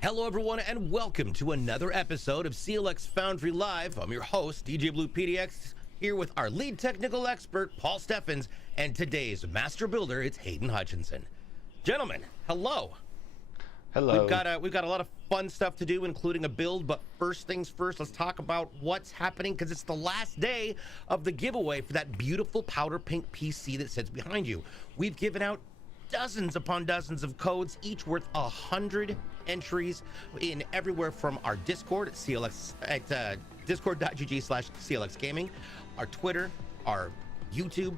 Hello everyone and welcome to another episode of CLX Foundry Live. I'm your host, DJ BluePDX, here with our lead technical expert, Paul Steffens, and today's master builder, it's Hayden Hutchinson. Gentlemen, hello. Hello. We've got a lot of fun stuff to do, including a build, but first things first, let's talk about what's happening, because it's the last day of the giveaway for that beautiful powder pink PC that sits behind you. We've given out dozens upon dozens of codes, each worth 100 entries in everywhere from our Discord at CLX at discord.gg/CLX Gaming, our Twitter, our YouTube,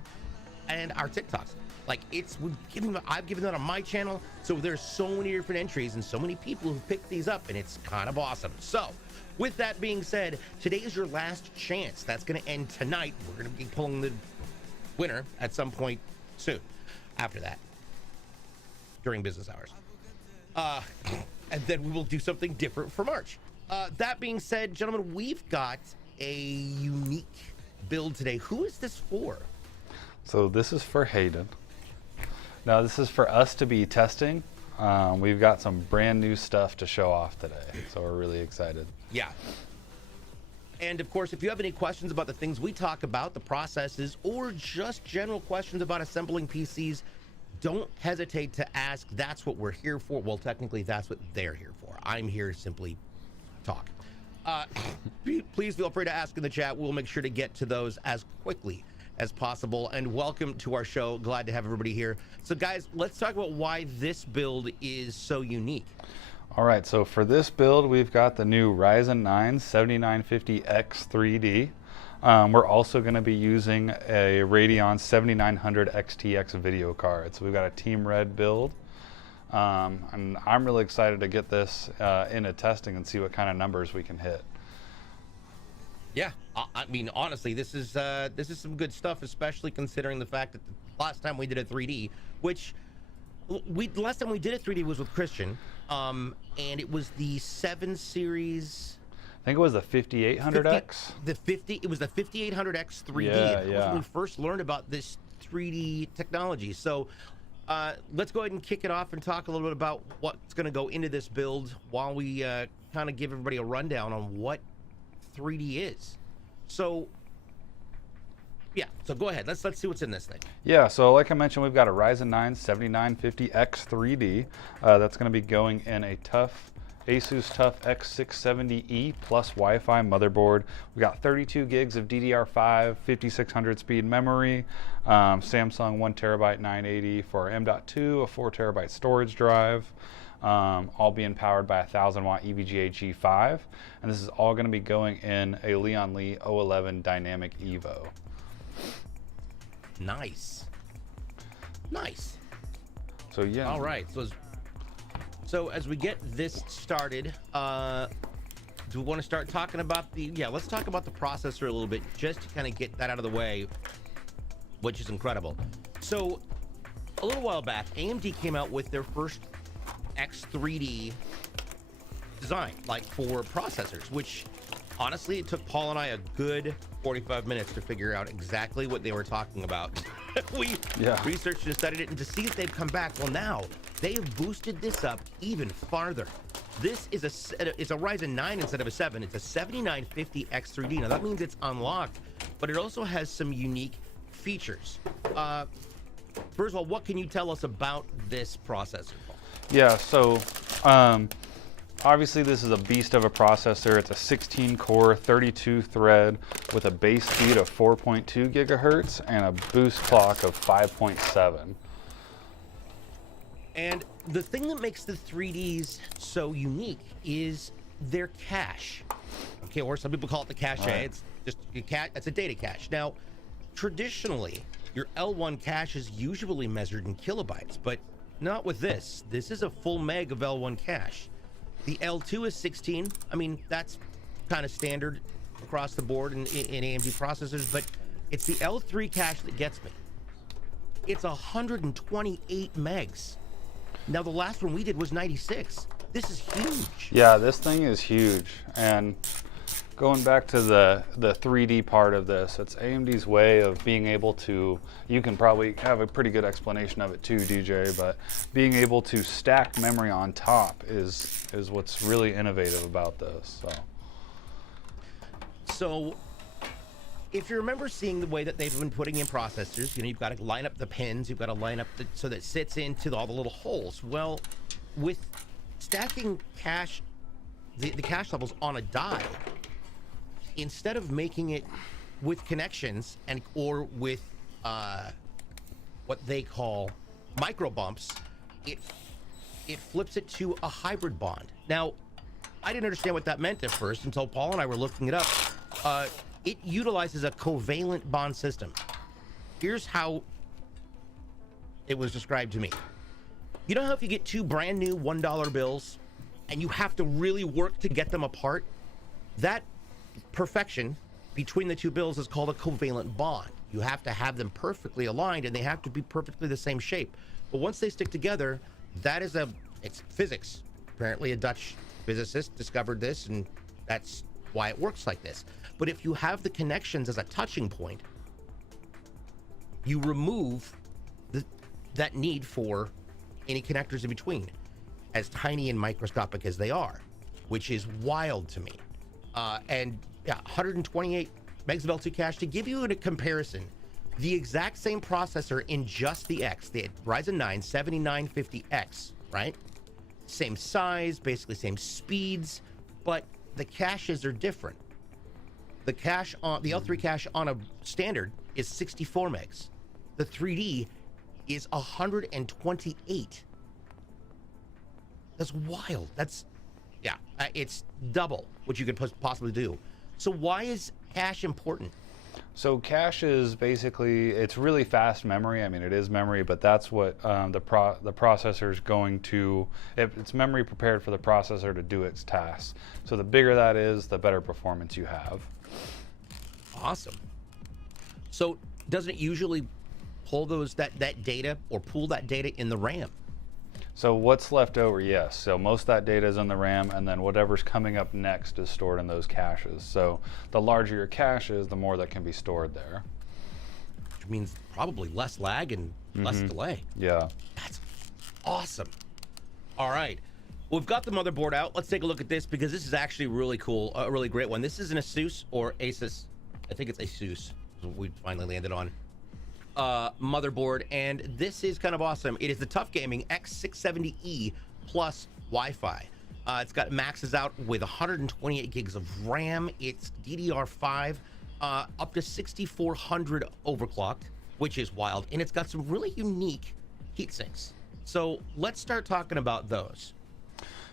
and our TikToks. Like I've given that on my channel, so there's so many different entries and so many people who picked these up, and it's kind of awesome. So with that being said, today is your last chance. That's going to end tonight. We're going to be pulling the winner at some point soon after that, during business hours, and then we will do something different for March. That being said, gentlemen, we've got a unique build today. Who is this for? So this is for Hayden. Now this is for us to be testing. We've got some brand new stuff to show off today, so we're really excited. Yeah. And of course, if you have any questions about the things we talk about, the processes, or just general questions about assembling PCs, don't hesitate to ask. That's what we're here for. Well, technically, that's what they're here for. I'm here to simply talk. Please feel free to ask in the chat. We'll make sure to get to those as quickly as possible. And welcome to our show. Glad to have everybody here. So, guys, let's talk about why this build is so unique. All right, so for this build, we've got the new Ryzen 9 7950X 3D. We're also going to be using a Radeon 7900 XTX video card. So we've got a Team Red build. And I'm really excited to get this into testing and see what kind of numbers we can hit. Yeah, I mean, honestly, this is some good stuff, especially considering the fact that the last time we did a 3D, which last time we did a 3D was with Christian, and it was the 7 series. I think it was the 5800X. It was the 5800X 3D. Yeah, That was when we first learned about this 3D technology. So let's go ahead and kick it off and talk a little bit about what's going to go into this build while we kind of give everybody a rundown on what 3D is. So yeah, so go ahead. Let's see what's in this thing. Yeah, so like I mentioned, we've got a Ryzen 9 7950X 3D. That's going to be going in a Asus TUF X670E plus Wi-Fi motherboard. We got 32 gigs of DDR5, 5600 speed memory, Samsung 1TB 980 for M.2, a 4TB storage drive, all being powered by a 1000-watt EVGA G5, and this is all going to be going in a Lian O11 Dynamic Evo. Nice. So yeah. All right. So as we get this started, do we want to start talking about let's talk about the processor a little bit, just to kind of get that out of the way, which is incredible. So a little while back, AMD came out with their first X3D design, like for processors, which honestly, it took Paul and I a good 45 minutes to figure out exactly what they were talking about. We researched and studied it, and to see that they've come back, well, now they have boosted this up even farther. This is it's a Ryzen 9 instead of a 7. It's a 7950X 3D. Now that means it's unlocked, but it also has some unique features. First of all, what can you tell us about this processor, Paul? Yeah, so obviously this is a beast of a processor. It's a 16-core, 32-thread with a base speed of 4.2 gigahertz and a boost clock of 5.7. And the thing that makes the 3Ds so unique is their cache. Okay, or some people call it the cache. Right. It's just it's a data cache. Now, traditionally, your L1 cache is usually measured in kilobytes, but not with this. This is a full meg of L1 cache. The L2 is 16. I mean, that's kind of standard across the board in AMD processors, but it's the L3 cache that gets me. It's 128 megs. Now, the last one we did was 96. This is huge. Yeah, this thing is huge. And Going back to the 3D part of this, it's AMD's way of being able to, you can probably have a pretty good explanation of it too, DJ, but being able to stack memory on top is what's really innovative about this. So if you remember seeing the way that they've been putting in processors, you know, you've got to line up the pins, you've got to line up so that it sits into all the little holes. Well, with stacking cache, the cache levels on a die, instead of making it with connections or with what they call micro bumps, it flips it to a hybrid bond. Now, I didn't understand what that meant at first until Paul and I were looking it up. It utilizes a covalent bond system. Here's how it was described to me. You know how if you get two brand new $1 bills and you have to really work to get them apart, that perfection between the two bills is called a covalent bond. You have to have them perfectly aligned and they have to be perfectly the same shape. But once they stick together, it's physics. Apparently a Dutch physicist discovered this, and that's why it works like this. But if you have the connections as a touching point, you remove that need for any connectors in between, as tiny and microscopic as they are, which is wild to me. And yeah, 128 megs of L2 cache. To give you a comparison, the exact same processor in just the X, the Ryzen 9 7950X, right? Same size, basically same speeds, but the caches are different. The cache on the L3 cache on a standard is 64 megs. The 3D is 128. That's wild. Yeah, it's double what you could possibly do. So why is cache important? So cache is basically, it's really fast memory. I mean, it is memory, but that's what the processor is going to, it's memory prepared for the processor to do its tasks. So the bigger that is, the better performance you have. Awesome. So doesn't it usually pull that data or pool that data in the RAM? So what's left over, yes. So most of that data is in the RAM, and then whatever's coming up next is stored in those caches. So the larger your cache is, the more that can be stored there. Which means probably less lag and less delay. Yeah. That's awesome. All right. We've got the motherboard out. Let's take a look at this because this is actually really cool, a really great one. This is an Asus or Asus. I think it's Asus. We finally landed on. Motherboard, and this is kind of awesome. It is the Tough Gaming X670E plus Wi-Fi. It maxes out with 128 gigs of RAM. It's DDR5, up to 6400 overclocked, which is wild, and it's got some really unique heat sinks. So let's start talking about those.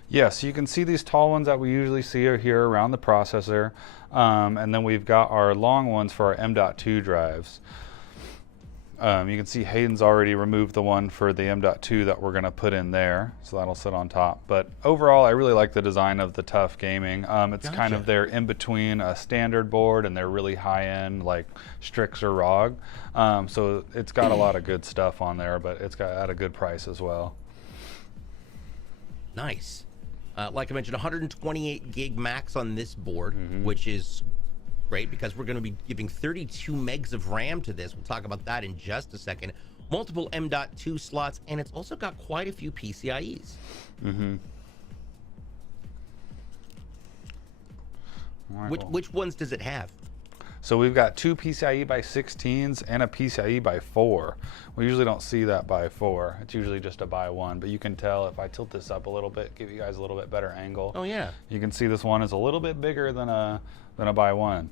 Yeah, so you can see these tall ones that we usually see are here around the processor, and then we've got our long ones for our M.2 drives. You can see Hayden's already removed the one for the M.2 that we're going to put in there, so that'll sit on top. But overall, I really like the design of the Tough Gaming. It's kind of their in-between a standard board and their really high-end like Strix or ROG. So it's got a lot of good stuff on there, but it's got at a good price as well. Nice. Like I mentioned, 128 gig max on this board, which is great because we're going to be giving 32 megs of RAM to this. We'll talk about that in just a second. Multiple M.2 slots, and it's also got quite a few PCIEs. Right, which ones does it have? So we've got two PCIe by 16s and a PCIe by 4. We usually don't see that by 4. It's usually just a by 1, but you can tell if I tilt this up a little bit, give you guys a little bit better angle. Oh yeah. You can see this one is a little bit bigger than a by 1.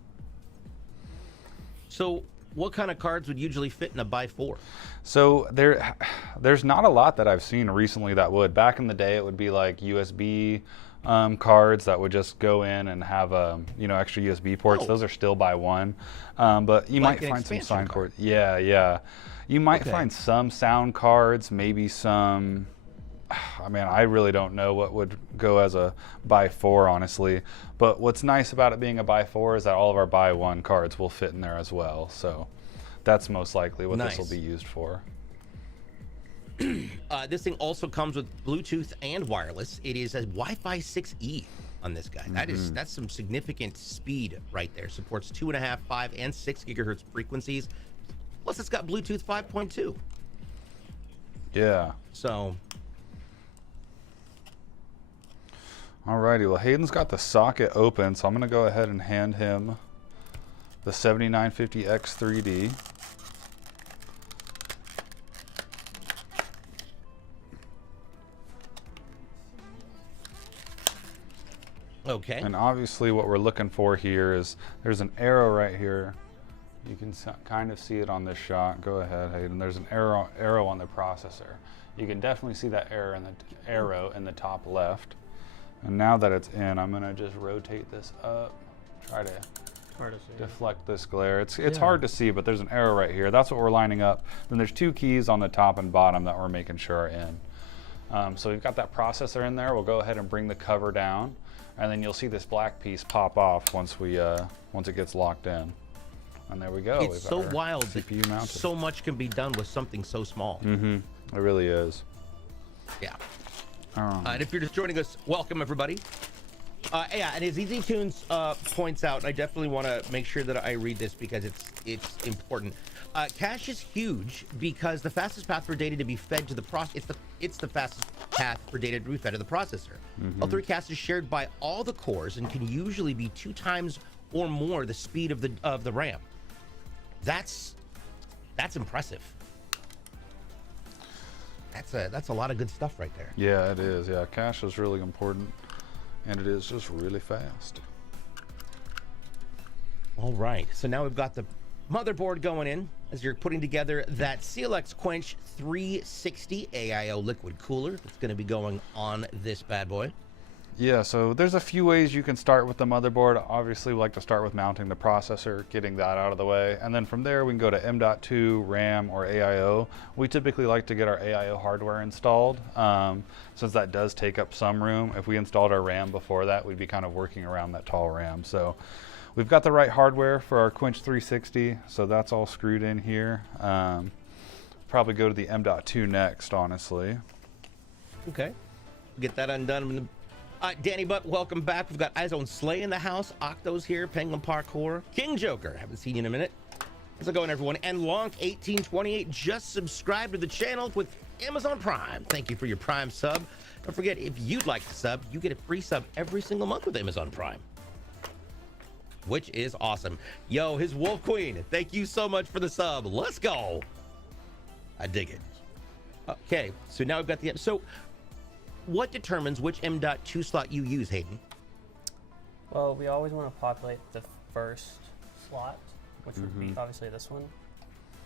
So what kind of cards would usually fit in a by 4? So there's not a lot that I've seen recently that would. Back in the day, it would be like USB cards that would just go in and have extra USB ports. Those are still by 1, but you might find some sound cards. Yeah. You might find some sound cards, maybe some. I mean, I really don't know what would go as a by 4, honestly. But what's nice about it being a by 4 is that all of our by 1 cards will fit in there as well. So that's most likely what this will be used for. This thing also comes with Bluetooth and wireless. It is a Wi-Fi 6E. on this guy. That's some significant speed right there. Supports 2.5, 5, and 6 gigahertz frequencies. Plus, it's got Bluetooth 5.2. Yeah. So. Alrighty, well, Hayden's got the socket open, so I'm going to go ahead and hand him the 7950X 3D. Okay. And obviously what we're looking for here is there's an arrow right here. You can kind of see it on this shot. Go ahead, Hayden. There's an arrow on the processor. You can definitely see that arrow in the top left. And now that it's in, I'm gonna just rotate this up, try to deflect this glare. It's hard to see, but there's an arrow right here. That's what we're lining up. Then there's 2 keys on the top and bottom that we're making sure are in. So we've got that processor in there. We'll go ahead and bring the cover down, and then you'll see this black piece pop off once it gets locked in. And there we go. It's so wild CPU that mounted. so much can be done with something so small. Mm-hmm. It really is. Yeah. And if you're just joining us, welcome everybody. Yeah, and as Easy Tunes points out, and I definitely want to make sure that I read this because it's important. Cache is huge because the fastest path for data to be fed to the processor, it's the fastest path for data to be fed to the processor. L3 cache is shared by all the cores and can usually be 2 times or more the speed of the RAM. That's impressive. That's a lot of good stuff right there. Yeah, it is. Yeah, cache is really important, and it is just really fast. All right, so now we've got the motherboard going in as you're putting together that CLX Quench 360 AIO liquid cooler that's going to be going on this bad boy. Yeah, so there's a few ways you can start with the motherboard. Obviously, we like to start with mounting the processor, getting that out of the way. And then from there, we can go to M.2, RAM, or AIO. We typically like to get our AIO hardware installed, since that does take up some room. If we installed our RAM before that, we'd be kind of working around that tall RAM. So we've got the right hardware for our Quench 360, so that's all screwed in here. Probably go to the M.2 next, honestly. Okay, get that undone. Danny Butt, welcome back. We've got Eyes on Slay in the house. Octo's here. Penguin Parkour. King Joker. Haven't seen you in a minute. How's it going, everyone? And Lonk1828 just subscribed to the channel with Amazon Prime. Thank you for your Prime sub. Don't forget, if you'd like to sub, you get a free sub every single month with Amazon Prime, which is awesome. Yo, his Wolf Queen, thank you so much for the sub. Let's go. I dig it. Okay, so now we've got the... So, what determines which M.2 slot you use, Hayden? Well, we always want to populate the first slot, which would be obviously this one.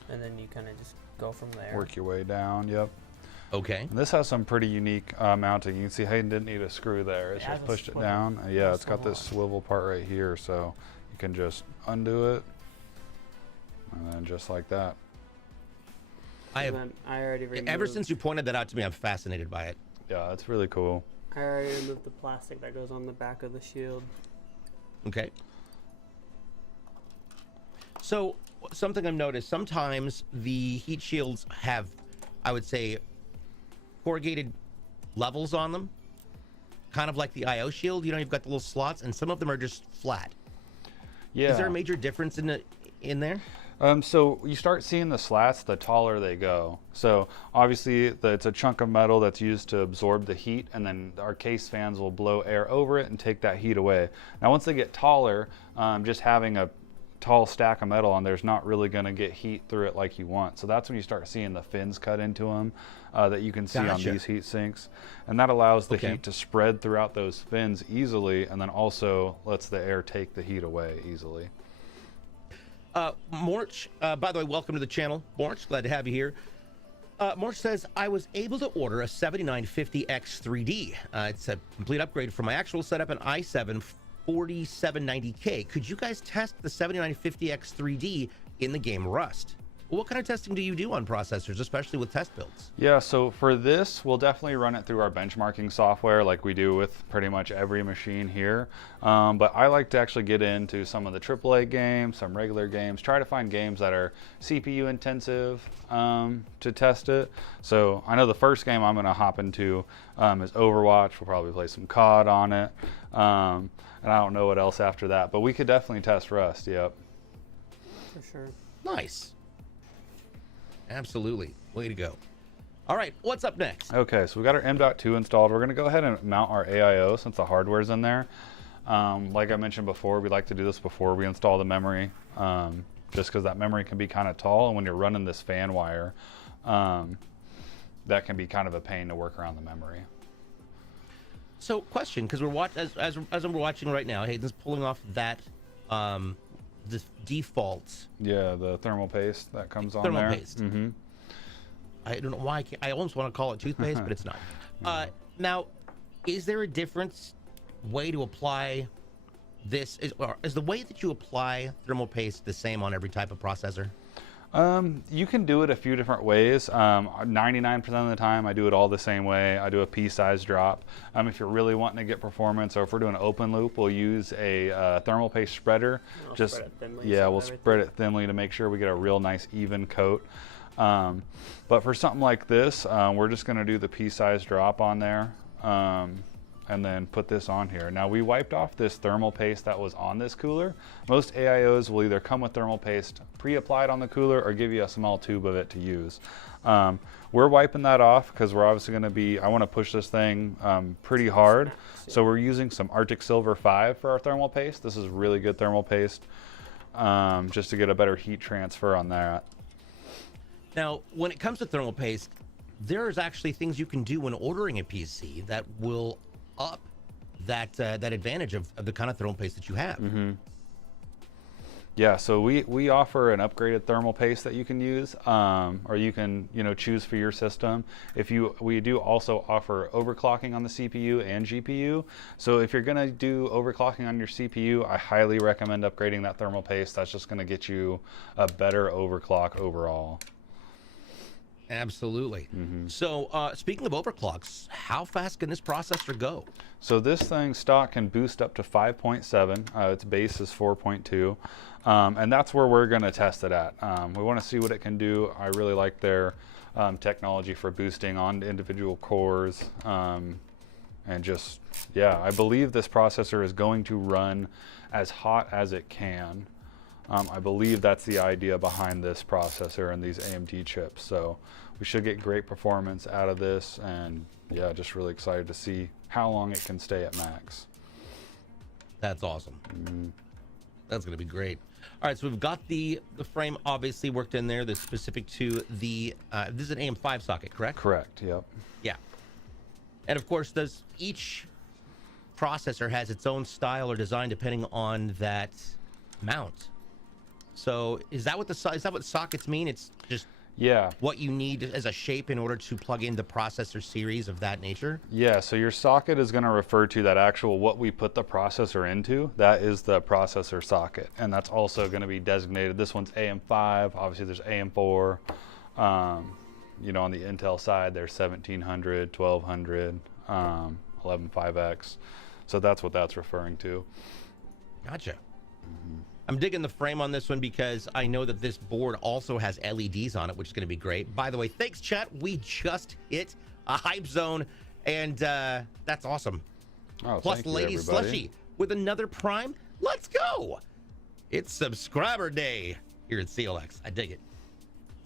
And then you kind of just go from there. Work your way down, yep. Okay. And this has some pretty unique mounting. You can see Hayden didn't need a screw there. It's just pushed it down. Yeah, it's got this swivel part right here, so you can just undo it. And then just like that. I already removed... Ever since you pointed that out to me, I'm fascinated by it. Yeah, it's really cool. I already removed the plastic that goes on the back of the shield. Okay. So, something I've noticed, sometimes the heat shields have, I would say, corrugated levels on them. Kind of like the IO shield, you know, you've got the little slots, and some of them are just flat. Yeah. Is there a major difference in there? So you start seeing the slats the taller they go. So obviously it's a chunk of metal that's used to absorb the heat, and then our case fans will blow air over it and take that heat away. Now once they get taller, just having a tall stack of metal on there's not really going to get heat through it like you want. So that's when you start seeing the fins cut into them that you can see on these heat sinks. And that allows the heat to spread throughout those fins easily, and then also lets the air take the heat away easily. Morch, by the way, welcome to the channel. Morch, glad to have you here. Morch says, I was able to order a 7950X 3D. It's a complete upgrade from my actual setup, an i7 4790K. Could you guys test the 7950X 3D in the game Rust? What kind of testing do you do on processors, especially with test builds? Yeah, so for this, we'll definitely run it through our benchmarking software like we do with pretty much every machine here. But I like to actually get into some of the AAA games, some regular games, try to find games that are CPU intensive to test it. So I know the first game I'm gonna hop into is Overwatch. We'll probably play some COD on it. And I don't know what else after that, but we could definitely test Rust, yep. For sure. Nice. Absolutely. Way to go. All right, what's up next? Okay, so we got our M.2 installed. We're gonna go ahead and mount our AIO since the hardware's in there. Like I mentioned before, we like to do this before we install the memory, just because that memory can be kind of tall, and when you're running this fan wire, that can be kind of a pain to work around the memory. So, question, because as we're watching right now, Hayden's pulling off that the default. Yeah, the thermal paste that comes on thermal there. Paste. Mm-hmm. I don't know why I almost want to call it toothpaste, but it's not. Now, is there a different way to apply this? Is the way that you apply thermal paste the same on every type of processor? You can do it a few different ways. 99% of the time I do it all the same way. I do a P-size drop. If you're really wanting to get performance, or if we're doing an open loop, we'll use a thermal paste spreader. Spread it thinly, yeah, we'll spread it thinly to make sure we get a real nice even coat. But for something like this, we're just gonna do the P-size drop on there. And then put this on here. Now we wiped off this thermal paste that was on this cooler. Most AIOs will either come with thermal paste pre-applied on the cooler or give you a small tube of it to use. We're wiping that off because we're obviously gonna I wanna push this thing pretty hard. So we're using some Arctic Silver 5 for our thermal paste. This is really good thermal paste, just to get a better heat transfer on that. Now, when it comes to thermal paste, there's actually things you can do when ordering a PC that will up that advantage of the kind of thermal paste that you have. Mm-hmm. Yeah, so we offer an upgraded thermal paste that you can use, or you can choose for your system. We do also offer overclocking on the CPU and GPU. So if you're gonna do overclocking on your CPU, I highly recommend upgrading that thermal paste. That's just gonna get you a better overclock overall. Absolutely. Mm-hmm. So speaking of overclocks, how fast can this processor go? So this thing stock can boost up to 5.7. Its base is 4.2. And that's where we're going to test it at. We want to see what it can do. I really like their technology for boosting on individual cores. And just, yeah, I believe this processor is going to run as hot as it can. I believe that's the idea behind this processor and these AMD chips. So we should get great performance out of this, and yeah, just really excited to see how long it can stay at max. That's awesome. Mm-hmm. That's going to be great. All right, so we've got the frame obviously worked in there. That's specific to the, this is an AM5 socket, correct? Correct, yep. Yeah. And of course, each processor has its own style or design depending on that mount. So is that what sockets mean? It's just what you need as a shape in order to plug in the processor series of that nature? Yeah, so your socket is going to refer to that actual what we put the processor into. That is the processor socket, and that's also going to be designated. This one's AM5. Obviously, there's AM4. On the Intel side, there's 1700, 1200, 115X. So that's what that's referring to. Gotcha. Mm-hmm. I'm digging the frame on this one because I know that this board also has LEDs on it, which is going to be great. By the way, thanks, chat. We just hit a hype zone, and that's awesome. Oh, Plus, Lady Slushy with another Prime. Let's go. It's subscriber day here at CLX. I dig it.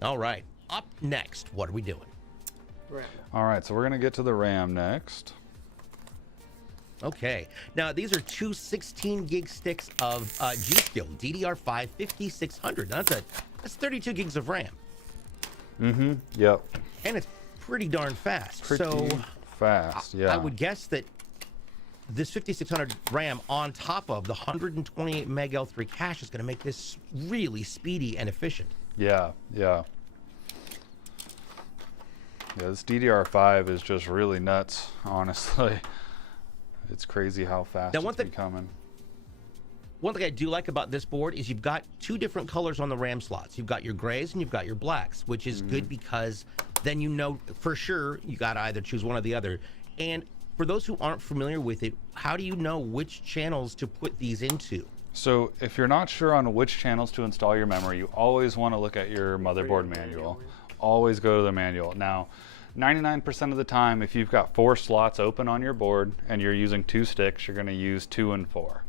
All right. Up next, what are we doing? RAM. All right, so we're going to get to the RAM next. Okay, now these are two 16 gig sticks of GSkill DDR5 5600. Now that's 32 gigs of RAM. Mm-hmm. Yep. And it's pretty darn fast. Fast, yeah. I would guess that this 5600 RAM on top of the 128 meg L3 cache is going to make this really speedy and efficient. Yeah. Yeah, this DDR5 is just really nuts, honestly. It's crazy how fast it's becoming. one thing I do like about this board is you've got 2 different colors on the RAM slots. You've got your grays and you've got your blacks, which is good because then you know for sure you got to either choose one or the other. And for those who aren't familiar with it, how do you know which channels to put these into? So if you're not sure on which channels to install your memory, you always want to look at your motherboard manual. Always go to the manual. Now, 99% of the time, if you've got 4 slots open on your board and you're using 2 sticks, you're going to use 2 and 4.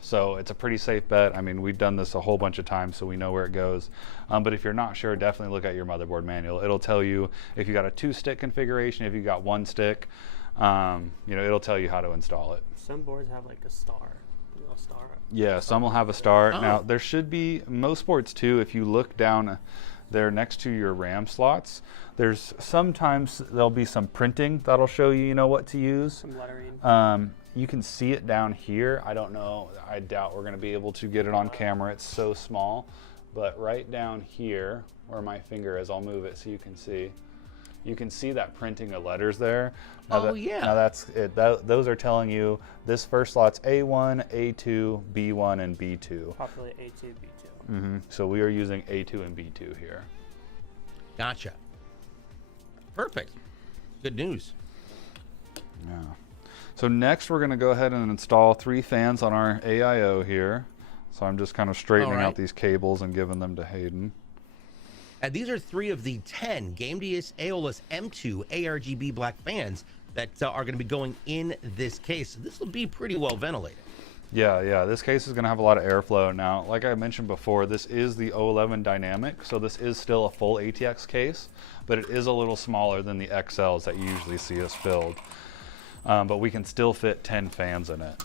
So it's a pretty safe bet. I mean, we've done this a whole bunch of times, so we know where it goes. But if you're not sure, definitely look at your motherboard manual. It'll tell you if you got a 2-stick configuration, if you got 1 stick, you know, it'll tell you how to install it. Some boards have like a star. Yeah, some will have a star. Oh. Now, there should be, most boards too, if you look down there next to your RAM slots, there's sometimes there'll be some printing that'll show you, you know, what to use. Some lettering. You can see it down here. I don't know, I doubt we're going to be able to get it on camera. It's so small. But right down here, where my finger is, I'll move it so you can see. You can see that printing of letters there. Now yeah. Now that's it. Those are telling you this first slot's A1, A2, B1, and B2. Populate A2, B2. So we are using A2 and B2 here. Gotcha. Perfect. Good news. Yeah. So next we're going to go ahead and install 3 fans on our AIO here. So I'm just kind of straightening out these cables and giving them to Hayden. And these are 3 of the 10 AMD AEOLUS M2 ARGB black fans that are going to be going in this case. So this will be pretty well ventilated. Yeah, this case is going to have a lot of airflow. Now, like I mentioned before, this is the O11 Dynamic, so this is still a full ATX case, but it is a little smaller than the XLs that you usually see us build. But we can still fit 10 fans in it.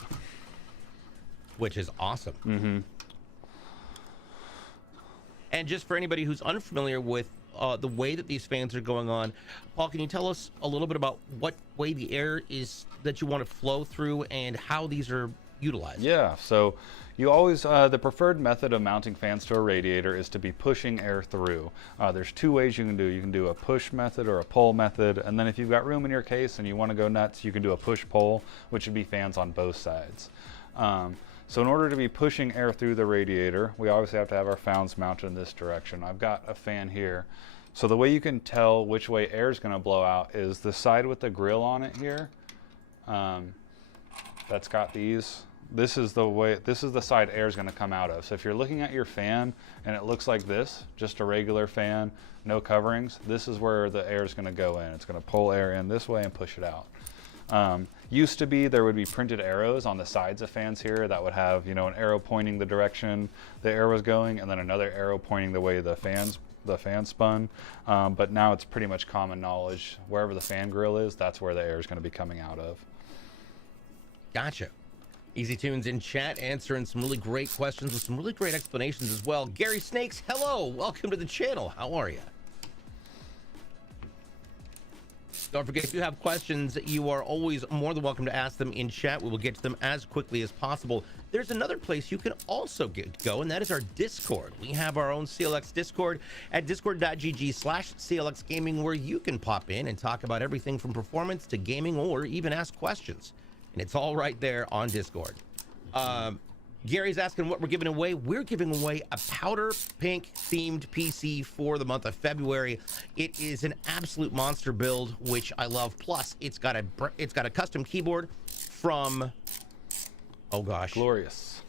Which is awesome. And just for anybody who's unfamiliar with the way that these fans are going on, Paul, can you tell us a little bit about what way the air is that you want to flow through and how these are utilized? Yeah, so you always, the preferred method of mounting fans to a radiator is to be pushing air through. There's 2 ways you can do. You can do a push method or a pull method, and then if you've got room in your case and you want to go nuts, you can do a push-pull, which would be fans on both sides. So in order to be pushing air through the radiator, we obviously have to have our fans mounted in this direction. I've got a fan here. So the way you can tell which way air is going to blow out is the side with the grill on it here. That's got these. This is the side air is going to come out of. So if you're looking at your fan and it looks like this, just a regular fan, no coverings, this is where the air is going to go in. It's going to pull air in this way and push it out. Used to be there would be printed arrows on the sides of fans here that would have, you know, an arrow pointing the direction the air was going and then another arrow pointing the way the fan spun. But now it's pretty much common knowledge. Wherever the fan grill is, that's where the air is going to be coming out of. Gotcha. Easy Tunes in chat answering some really great questions with some really great explanations as well. Gary Snakes, hello. Welcome to the channel. How are you? Don't forget, if you have questions, you are always more than welcome to ask them in chat. We will get to them as quickly as possible. There's another place you can also go, and that is our Discord. We have our own CLX Discord at discord.gg/CLX Gaming, where you can pop in and talk about everything from performance to gaming or even ask questions. And it's all right there on Discord. Gary's asking what we're giving away. We're giving away a powder pink themed PC for the month of February. It is an absolute monster build, which I love. Plus, it's got a custom keyboard from, oh gosh, Glorious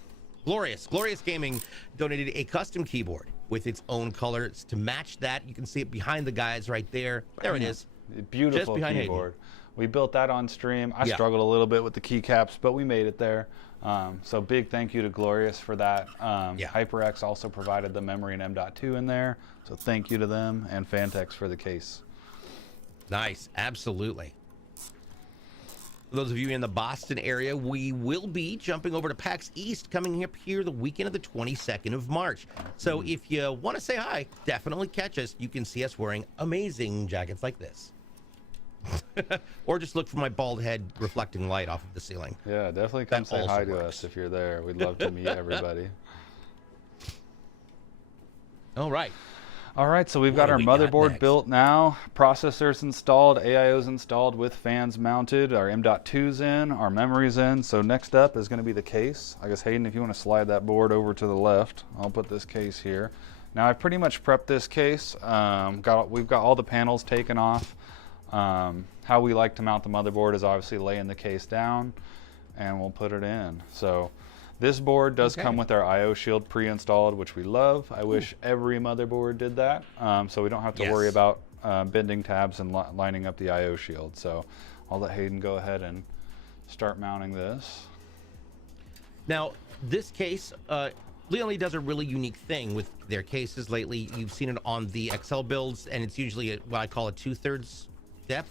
Gaming donated a custom keyboard with its own colors to match that. You can see it behind the guys right there. There it is. Beautiful Just behind keyboard. We built that on stream. I struggled a little bit with the keycaps, but we made it there. So big thank you to Glorious for that. HyperX also provided the memory in M.2 in there. So thank you to them, and Fantex for the case. Nice, absolutely. For those of you in the Boston area, we will be jumping over to PAX East coming up here the weekend of the 22nd of March. So if you want to say hi, definitely catch us. You can see us wearing amazing jackets like this. Or just look for my bald head reflecting light off of the ceiling. Yeah, definitely come That say also hi to works. us if you're there. We'd love to meet everybody. All right. All right, so we've What got do our we got motherboard next? built now, processors installed, AIOs installed with fans mounted, our M.2's in, our memory's in. So next up is going to be the case. I guess, Hayden, if you want to slide that board over to the left, I'll put this case here. Now, I've pretty much prepped this case. We've got all the panels taken off. How we like to mount the motherboard is obviously laying the case down, and we'll put it in. So this board does come with our IO shield pre-installed, which we love. I wish every motherboard did that, so we don't have to worry about bending tabs and lining up the IO shield. So I'll let Hayden go ahead and start mounting this. Now, this case, Lian does a really unique thing with their cases lately. You've seen it on the XL builds, and it's usually what I call a 2/3 depth.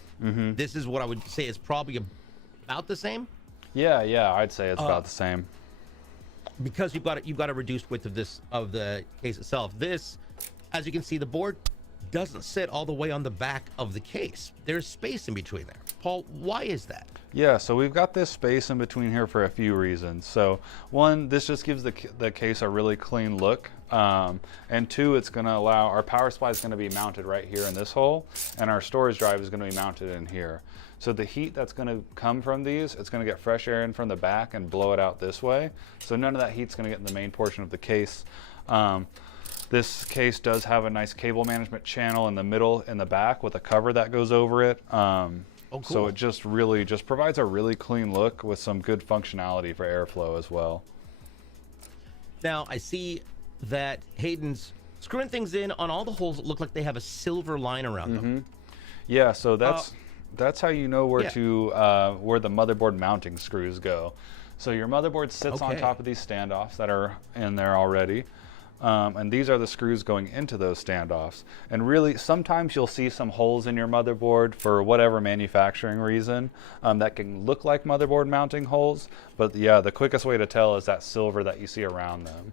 This is what I would say is probably about the same. Yeah, I'd say it's about the same. Because you've got a reduced width of the case itself. This, as you can see, the board doesn't sit all the way on the back of the case. There's space in between there. Paul, why is that? Yeah, so we've got this space in between here for a few reasons. So one, this just gives the case a really clean look. And two, it's going to allow, our power supply is going to be mounted right here in this hole, and our storage drive is going to be mounted in here. So the heat that's going to come from these, it's going to get fresh air in from the back and blow it out this way. So none of that heat's going to get in the main portion of the case. This case does have a nice cable management channel in the middle, in the back, with a cover that goes over it. Cool. So it just really provides a really clean look with some good functionality for airflow as well. Now, I see that Hayden's screwing things in on all the holes that look like they have a silver line around them. Yeah, so that's how you know where where the motherboard mounting screws go. So your motherboard sits on top of these standoffs that are in there already. And these are the screws going into those standoffs. And really, sometimes you'll see some holes in your motherboard for whatever manufacturing reason that can look like motherboard mounting holes. But yeah, the quickest way to tell is that silver that you see around them.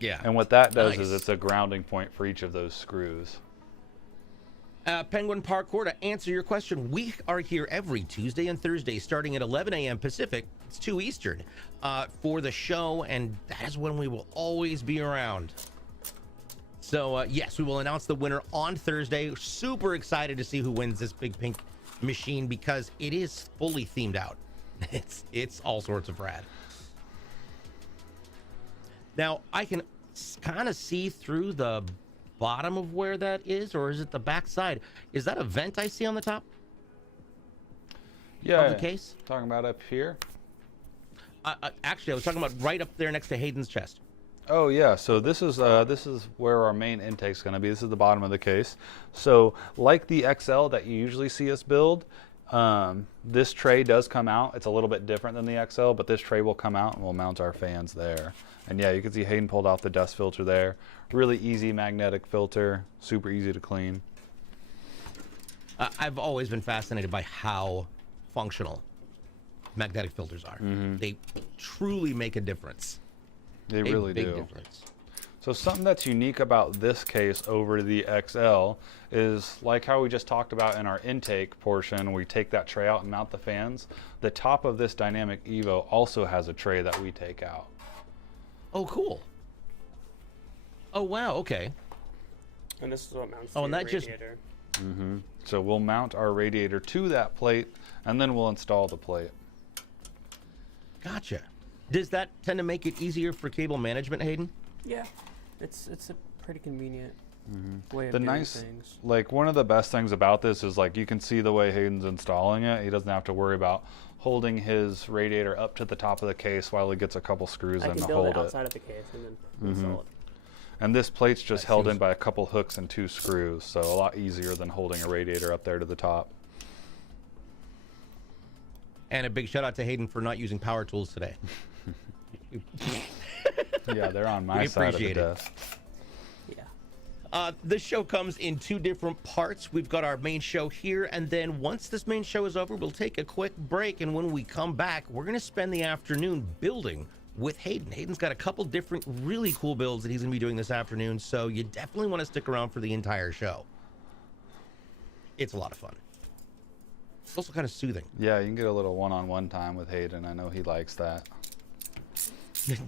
Yeah. And what that does is it's a grounding point for each of those screws. Penguin Parkour, to answer your question, we are here every Tuesday and Thursday starting at 11 a.m. Pacific, it's 2 Eastern, for the show, and that is when we will always be around. So, yes, we will announce the winner on Thursday. Super excited to see who wins this big pink machine because it is fully themed out. It's all sorts of rad. Now, I can kind of see through the bottom of where that is, or is it the back side? Is that a vent I see on the top? Yeah, of the case? Talking about up here? Actually, I was talking about right up there next to Hayden's chest. Oh yeah, so this is where our main intake is going to be. This is the bottom of the case. So like the XL that you usually see us build, this tray does come out. It's a little bit different than the XL, but this tray will come out and we'll mount our fans there. And yeah, you can see Hayden pulled off the dust filter there. Really easy magnetic filter, super easy to clean. I've always been fascinated by how functional magnetic filters are. They truly make a difference. They really do. Big difference. So something that's unique about this case over the XL is like how we just talked about in our intake portion, we take that tray out and mount the fans. The top of this Dynamic Evo also has a tray that we take out. Oh, cool. Oh, wow, okay. And this is what mounts and your that just radiator. So we'll mount our radiator to that plate and then we'll install the plate. Gotcha. Does that tend to make it easier for cable management, Hayden? Yeah, it's a pretty convenient way of The doing nice, things. like one of the best things about this is like you can see the way Hayden's installing it. He doesn't have to worry about holding his radiator up to the top of the case while he gets a couple screws in to hold it. outside of the case and then install it. And this plate's just held in by a couple hooks and 2 screws, so a lot easier than holding a radiator up there to the top. And a big shout out to Hayden for not using power tools today. Yeah, they're on my side of the appreciate it. desk. Yeah. This show comes in 2 different parts. We've got our main show here, and then once this main show is over, we'll take a quick break, and when we come back, we're going to spend the afternoon building with Hayden. Hayden's got a couple different really cool builds that he's going to be doing this afternoon, so you definitely want to stick around for the entire show. It's a lot of fun. It's also kind of soothing. Yeah, you can get a little one-on-one time with Hayden. I know he likes that.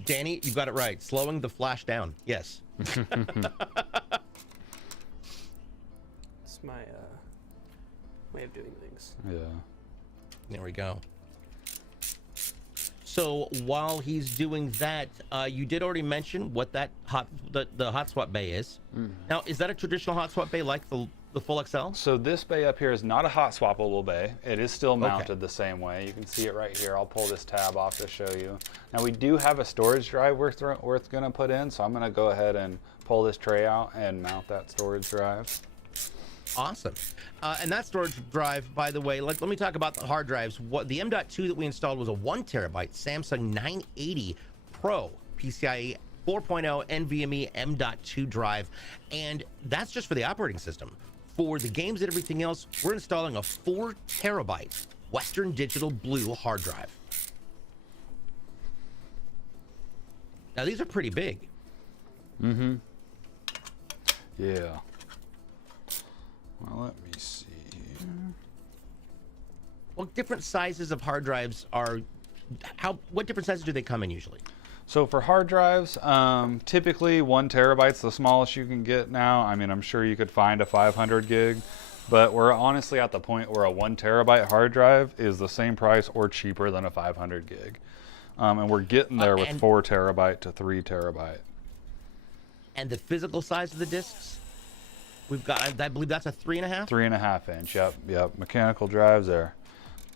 Danny, you got it right. Slowing the flash down. Yes. my way of doing things. Yeah. There we go. So while he's doing that, you did already mention what that the hotspot bay is. Now, is that a traditional hotspot bay like the full XL? So this bay up here is not a hot swappable bay. It is still mounted the same way. You can see it right here. I'll pull this tab off to show you. Now we do have a storage drive we're going to put in, so I'm going to go ahead and pull this tray out and mount that storage drive. Awesome. And that storage drive, by the way, let me talk about the hard drives. What the M.2 that we installed was a 1 terabyte Samsung 980 Pro PCIe 4.0 NVMe M.2 drive, and that's just for the operating system. For the games and everything else, we're installing a 4 terabyte Western Digital Blue hard drive. Now these are pretty big. Mm-hmm. Yeah. Well, let me see here. Well, different sizes of hard drives are, what different sizes do they come in usually? So for hard drives, typically 1 terabyte's the smallest you can get now. I mean, I'm sure you could find a 500 gig, but we're honestly at the point where a 1 terabyte hard drive is the same price or cheaper than a 500 gig. And we're getting there with 4 terabyte to 3 terabyte. And the physical size of the discs? We've got, I believe that's a 3.5? 3.5 inch, yep. Mechanical drives there,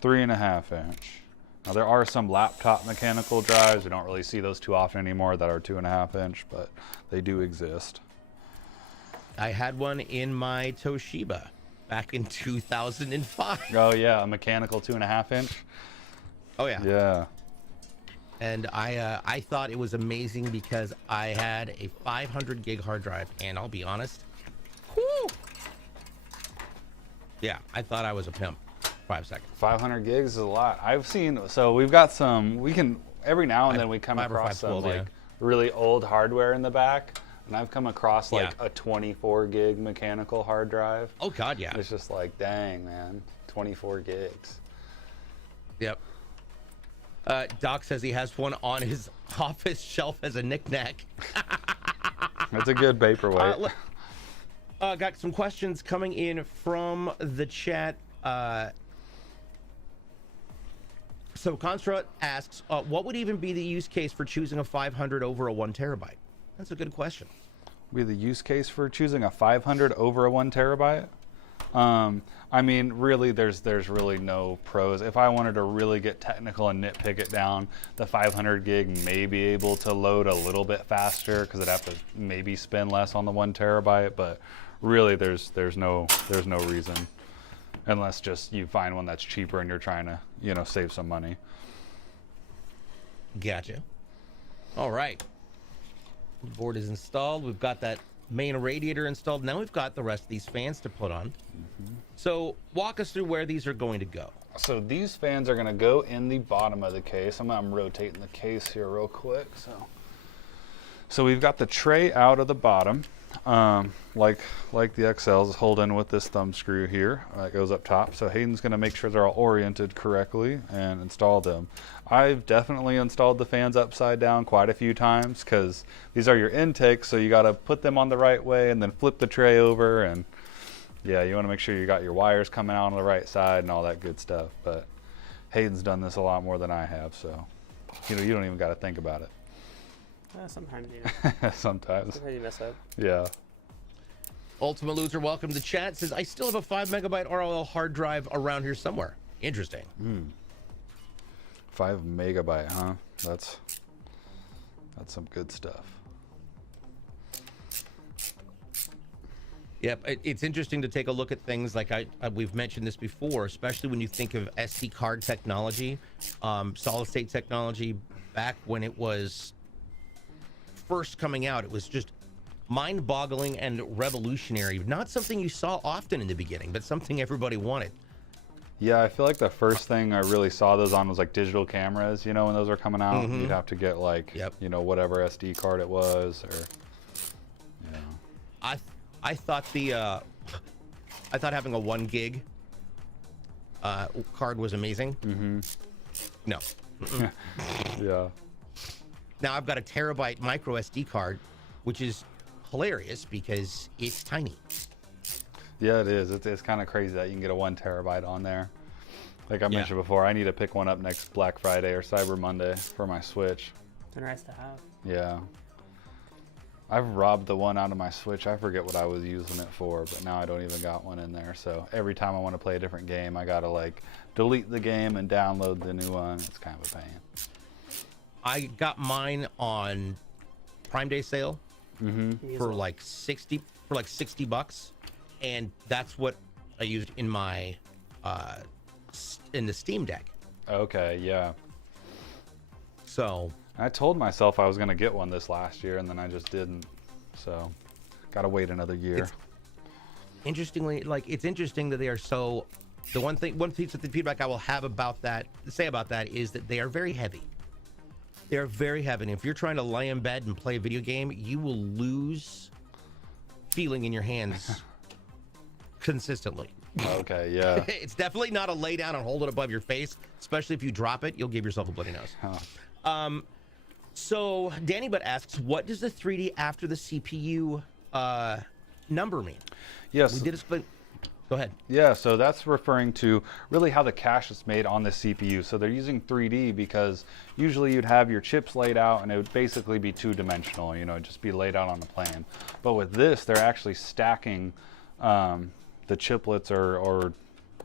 3.5 inch. Now there are some laptop mechanical drives. We don't really see those too often anymore that are 2.5 inch, but they do exist. I had one in my Toshiba back in 2005. Oh yeah, a mechanical 2.5 inch. Oh yeah. Yeah. And I thought it was amazing because I had a 500 gig hard drive, and I'll be honest, whew, yeah, I thought I was a pimp. 5 seconds. 500 gigs is a lot. I've seen, so we've got some, we can, every now and then we come across some like really old hardware in the back, and I've come across like a 24 gig mechanical hard drive. Oh God, yeah. It's just like, dang man, 24 gigs. Yep. Doc says he has one on his office shelf as a knickknack. That's a good paperweight. Got some questions coming in from the chat. So Construct asks, what would even be the use case for choosing a 500 over a 1 terabyte? That's a good question. Be the use case for choosing a 500 over a 1 terabyte? I mean, really, there's really no pros. If I wanted to really get technical and nitpick it down, the 500 gig may be able to load a little bit faster because it'd have to maybe spend less on the 1 terabyte. But really, there's no reason, unless just you find one that's cheaper and you're trying to, you know, save some money. Gotcha. All right. The board is installed. We've got that main radiator installed. Now we've got the rest of these fans to put on. So walk us through where these are going to go. So these fans are going to go in the bottom of the case. I'm rotating the case here real quick. So we've got the tray out of the bottom, like the XLs, holding with this thumb screw here that goes up top. So Hayden's going to make sure they're all oriented correctly and install them. I've definitely installed the fans upside down quite a few times because these are your intakes, so you got to put them on the right way and then flip the tray over, and yeah, you want to make sure you got your wires coming out on the right side and all that good stuff. But Hayden's done this a lot more than I have, so you know, you don't even got to think about it. Sometimes you Sometimes you mess up. Yeah. Ultimate Loser, welcome to the chat. Says, I still have a 5 megabyte ROL hard drive around here somewhere. Interesting. 5 megabyte, huh? That's some good stuff. Yep, it's interesting to take a look at things like we've mentioned this before, especially when you think of SD card technology, solid state technology. Back when it was first coming out, it was just mind-boggling and revolutionary. Not something you saw often in the beginning, but something everybody wanted. Yeah, I feel like the first thing I really saw those on was like digital cameras. You know, when those were coming out, you'd have to get like, you know, whatever SD card it was, or, you know. I thought I thought having a 1 gig card was amazing. No. Yeah. Now I've got a terabyte micro SD card, which is hilarious because it's tiny. Yeah, it is. It's kind of crazy that you can get a 1 terabyte on there. Like I mentioned before, I need to pick one up next Black Friday or Cyber Monday for my Switch. They're nice to have. Yeah. I've robbed the one out of my Switch. I forget what I was using it for, but now I don't even got one in there. So every time I want to play a different game, I gotta like delete the game and download the new one. It's kind of a pain. I got mine on Prime Day sale for like 60 bucks, and that's what I used in my in the Steam Deck. Okay, yeah. So I told myself I was gonna get one this last year, and then I just didn't. So, gotta wait another year. Interestingly, like it's interesting that they are so. The one piece of the feedback I will have about that is that they are very heavy. They are very heavy. And if you're trying to lay in bed and play a video game, you will lose feeling in your hands consistently. Okay, yeah. It's definitely not a lay down and hold it above your face, especially if you drop it, you'll give yourself a bloody nose. Huh. So Danny Butt asks, what does the 3D after the CPU number mean? Yes. We did explain. Go ahead. Yeah, so that's referring to really how the cache is made on the CPU. So they're using 3D because usually you'd have your chips laid out and it would basically be two-dimensional, you know, it'd just be laid out on the plane. But with this, they're actually stacking the chiplets or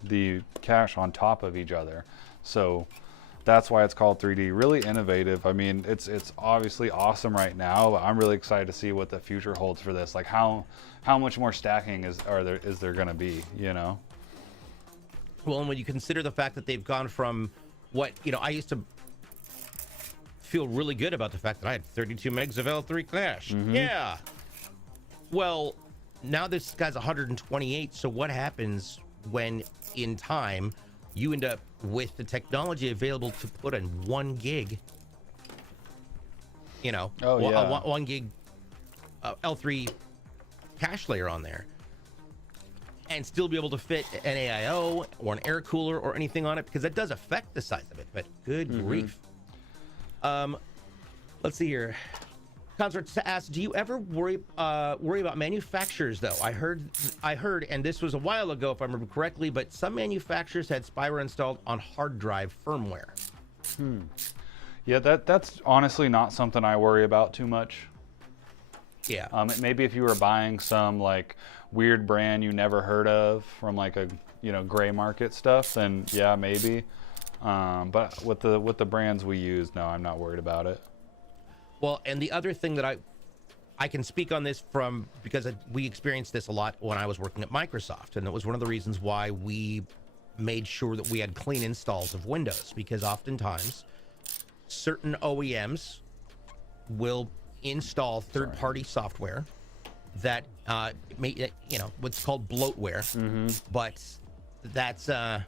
the cache on top of each other. So that's why it's called 3D. Really innovative. I mean, it's obviously awesome right now, but I'm really excited to see what the future holds for this. Like how much more stacking is there going to be, you know? Well, and when you consider the fact that they've gone from what, you know, I used to feel really good about the fact that I had 32 megs of L3 cache. Yeah. Well, now this guy's 128. So what happens when in time you end up with the technology available to put in 1 gig, you know, 1 gig L3 cache layer on there, and still be able to fit an AIO or an air cooler or anything on it, because that does affect the size of it. But good grief. Let's see here. Consort asks, do you ever worry about manufacturers though? I heard, and this was a while ago if I remember correctly, but some manufacturers had spyware installed on hard drive firmware. Yeah, that's honestly not something I worry about too much. Yeah. Maybe if you were buying some like weird brand you never heard of from like a, you know, gray market stuff, then yeah, maybe. But with the brands we use, no, I'm not worried about it. Well, and the other thing that I can speak on this from, because we experienced this a lot when I was working at Microsoft, and it was one of the reasons why we made sure that we had clean installs of Windows, because oftentimes certain OEMs will install third-party software that may, you know, what's called bloatware, but that's and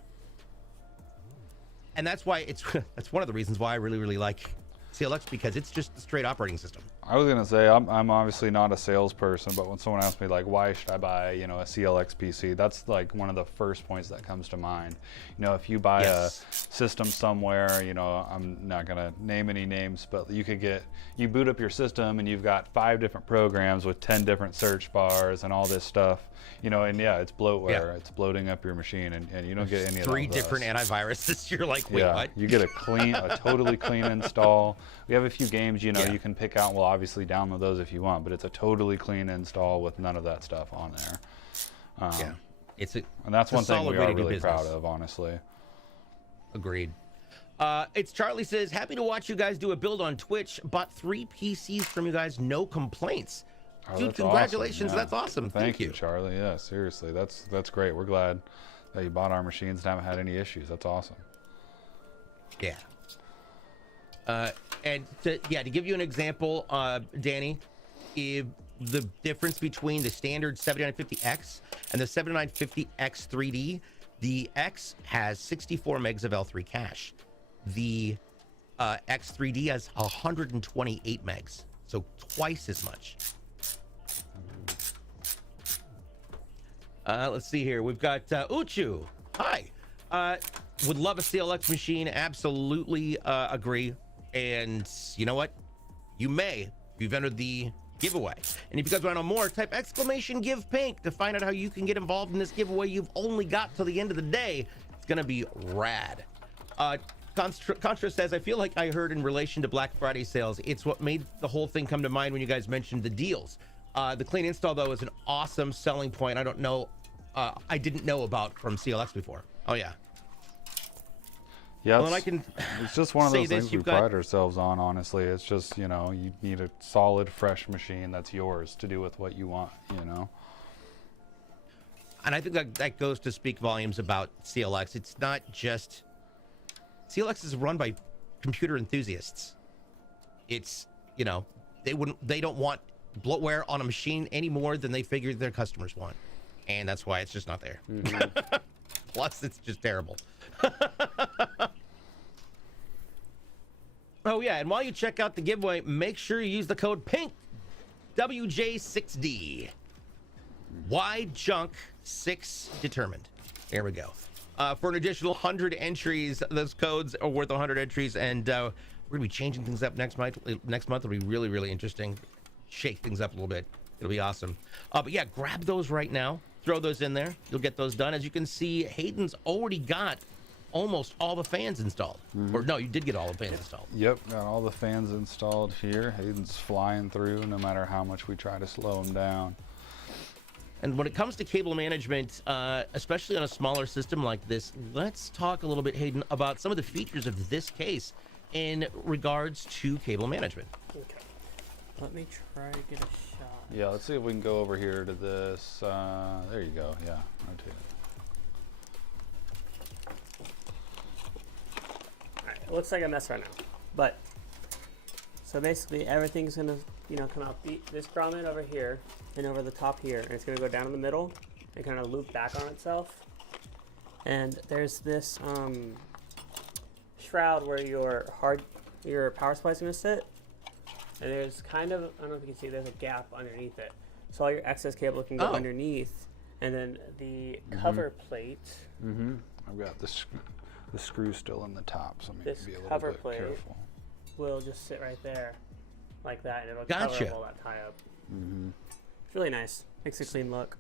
that's why that's one of the reasons why I really like CLX, because it's just a straight operating system. I was gonna say I'm obviously not a salesperson, but when someone asks me like why should I buy, you know, a CLX PC, that's like one of the first points that comes to mind. You know, if you buy a system somewhere, you know, I'm not gonna name any names, but you boot up your system and you've got 5 different programs with 10 different search bars and all this stuff, you know, and yeah, it's bloatware. It's bloating up your machine, and you don't get any of 3 different antiviruses. You're like, wait, what? You get a totally clean install. We have a few games, you know, you can pick out. We'll obviously download those if you want, but it's a totally clean install with none of that stuff on there. And that's one thing we are really proud of, honestly. Agreed. It's Charlie says, happy to watch you guys do a build on Twitch. Bought 3 PCs from you guys, no complaints. Oh, dude, congratulations. Awesome. Yeah. That's awesome. Thank you, Charlie. Yeah, seriously, that's great. We're glad that you bought our machines and haven't had any issues. That's awesome. Yeah. And to give you an example, Danny, if the difference between the standard 7950X and the 7950X 3D, the X has 64 megs of L3 cache. The X3D has 128 megs, so twice as much. Let's see here. We've got Uchu. Hi. Would love a CLX machine. Absolutely agree. And you know what? You may, if you've entered the giveaway. And if you guys want to know more, type !give pink to find out how you can get involved in this giveaway. You've only got till the end of the day. It's gonna be rad. Contra says, I feel like I heard in relation to Black Friday sales, it's what made the whole thing come to mind when you guys mentioned the deals. The clean install, though, is an awesome selling point. I don't know, I didn't know about from CLX before. Oh, yeah. Yeah, well, I can it's just one of those things we got... pride ourselves on, honestly. It's just, you know, you need a solid, fresh machine that's yours to do with what you want, you know? And I think that goes to speak volumes about CLX. It's not just... CLX is run by computer enthusiasts. It's, you know, they don't want bloatware on a machine any more than they figure their customers want. And that's why it's just not there. Mm-hmm. Plus, it's just terrible. Oh, yeah, and while you check out the giveaway, make sure you use the code PINK WJ6D. Why junk 6 determined. There we go. For an additional 100 entries, those codes are worth 100 entries, and we're gonna be changing things up next month. Next month will be really, really interesting. Shake things up a little bit. It'll be awesome. But yeah, grab those right now. Throw those in there. You'll get those done. As you can see, Hayden's already got almost all the fans installed. Mm-hmm. Or no, you did get all the fans installed. Yep, got all the fans installed here. Hayden's flying through no matter how much we try to slow him down. And when it comes to cable management, especially on a smaller system like this, let's talk a little bit, Hayden, about some of the features of this case in regards to cable management. Okay. Let me try to get a shot. Yeah, let's see if we can go over here to this. There you go. Yeah, rotate it. Alright, it looks like a mess right now. But, so basically everything's going to, you know, come out this grommet over here and over the top here. And it's going to go down in the middle and kind of loop back on itself. And there's this shroud where your power supply is going to sit. And there's kind of, I don't know if you can see, there's a gap underneath it. So all your excess cable can go underneath. And then the cover plate. Mm-hmm. I've got the screw still in the top, so maybe be a little cover bit plate careful. Will just sit right there like that, and it'll Gotcha. cover all that tie up. Mm-hmm. It's really nice. Makes a clean look.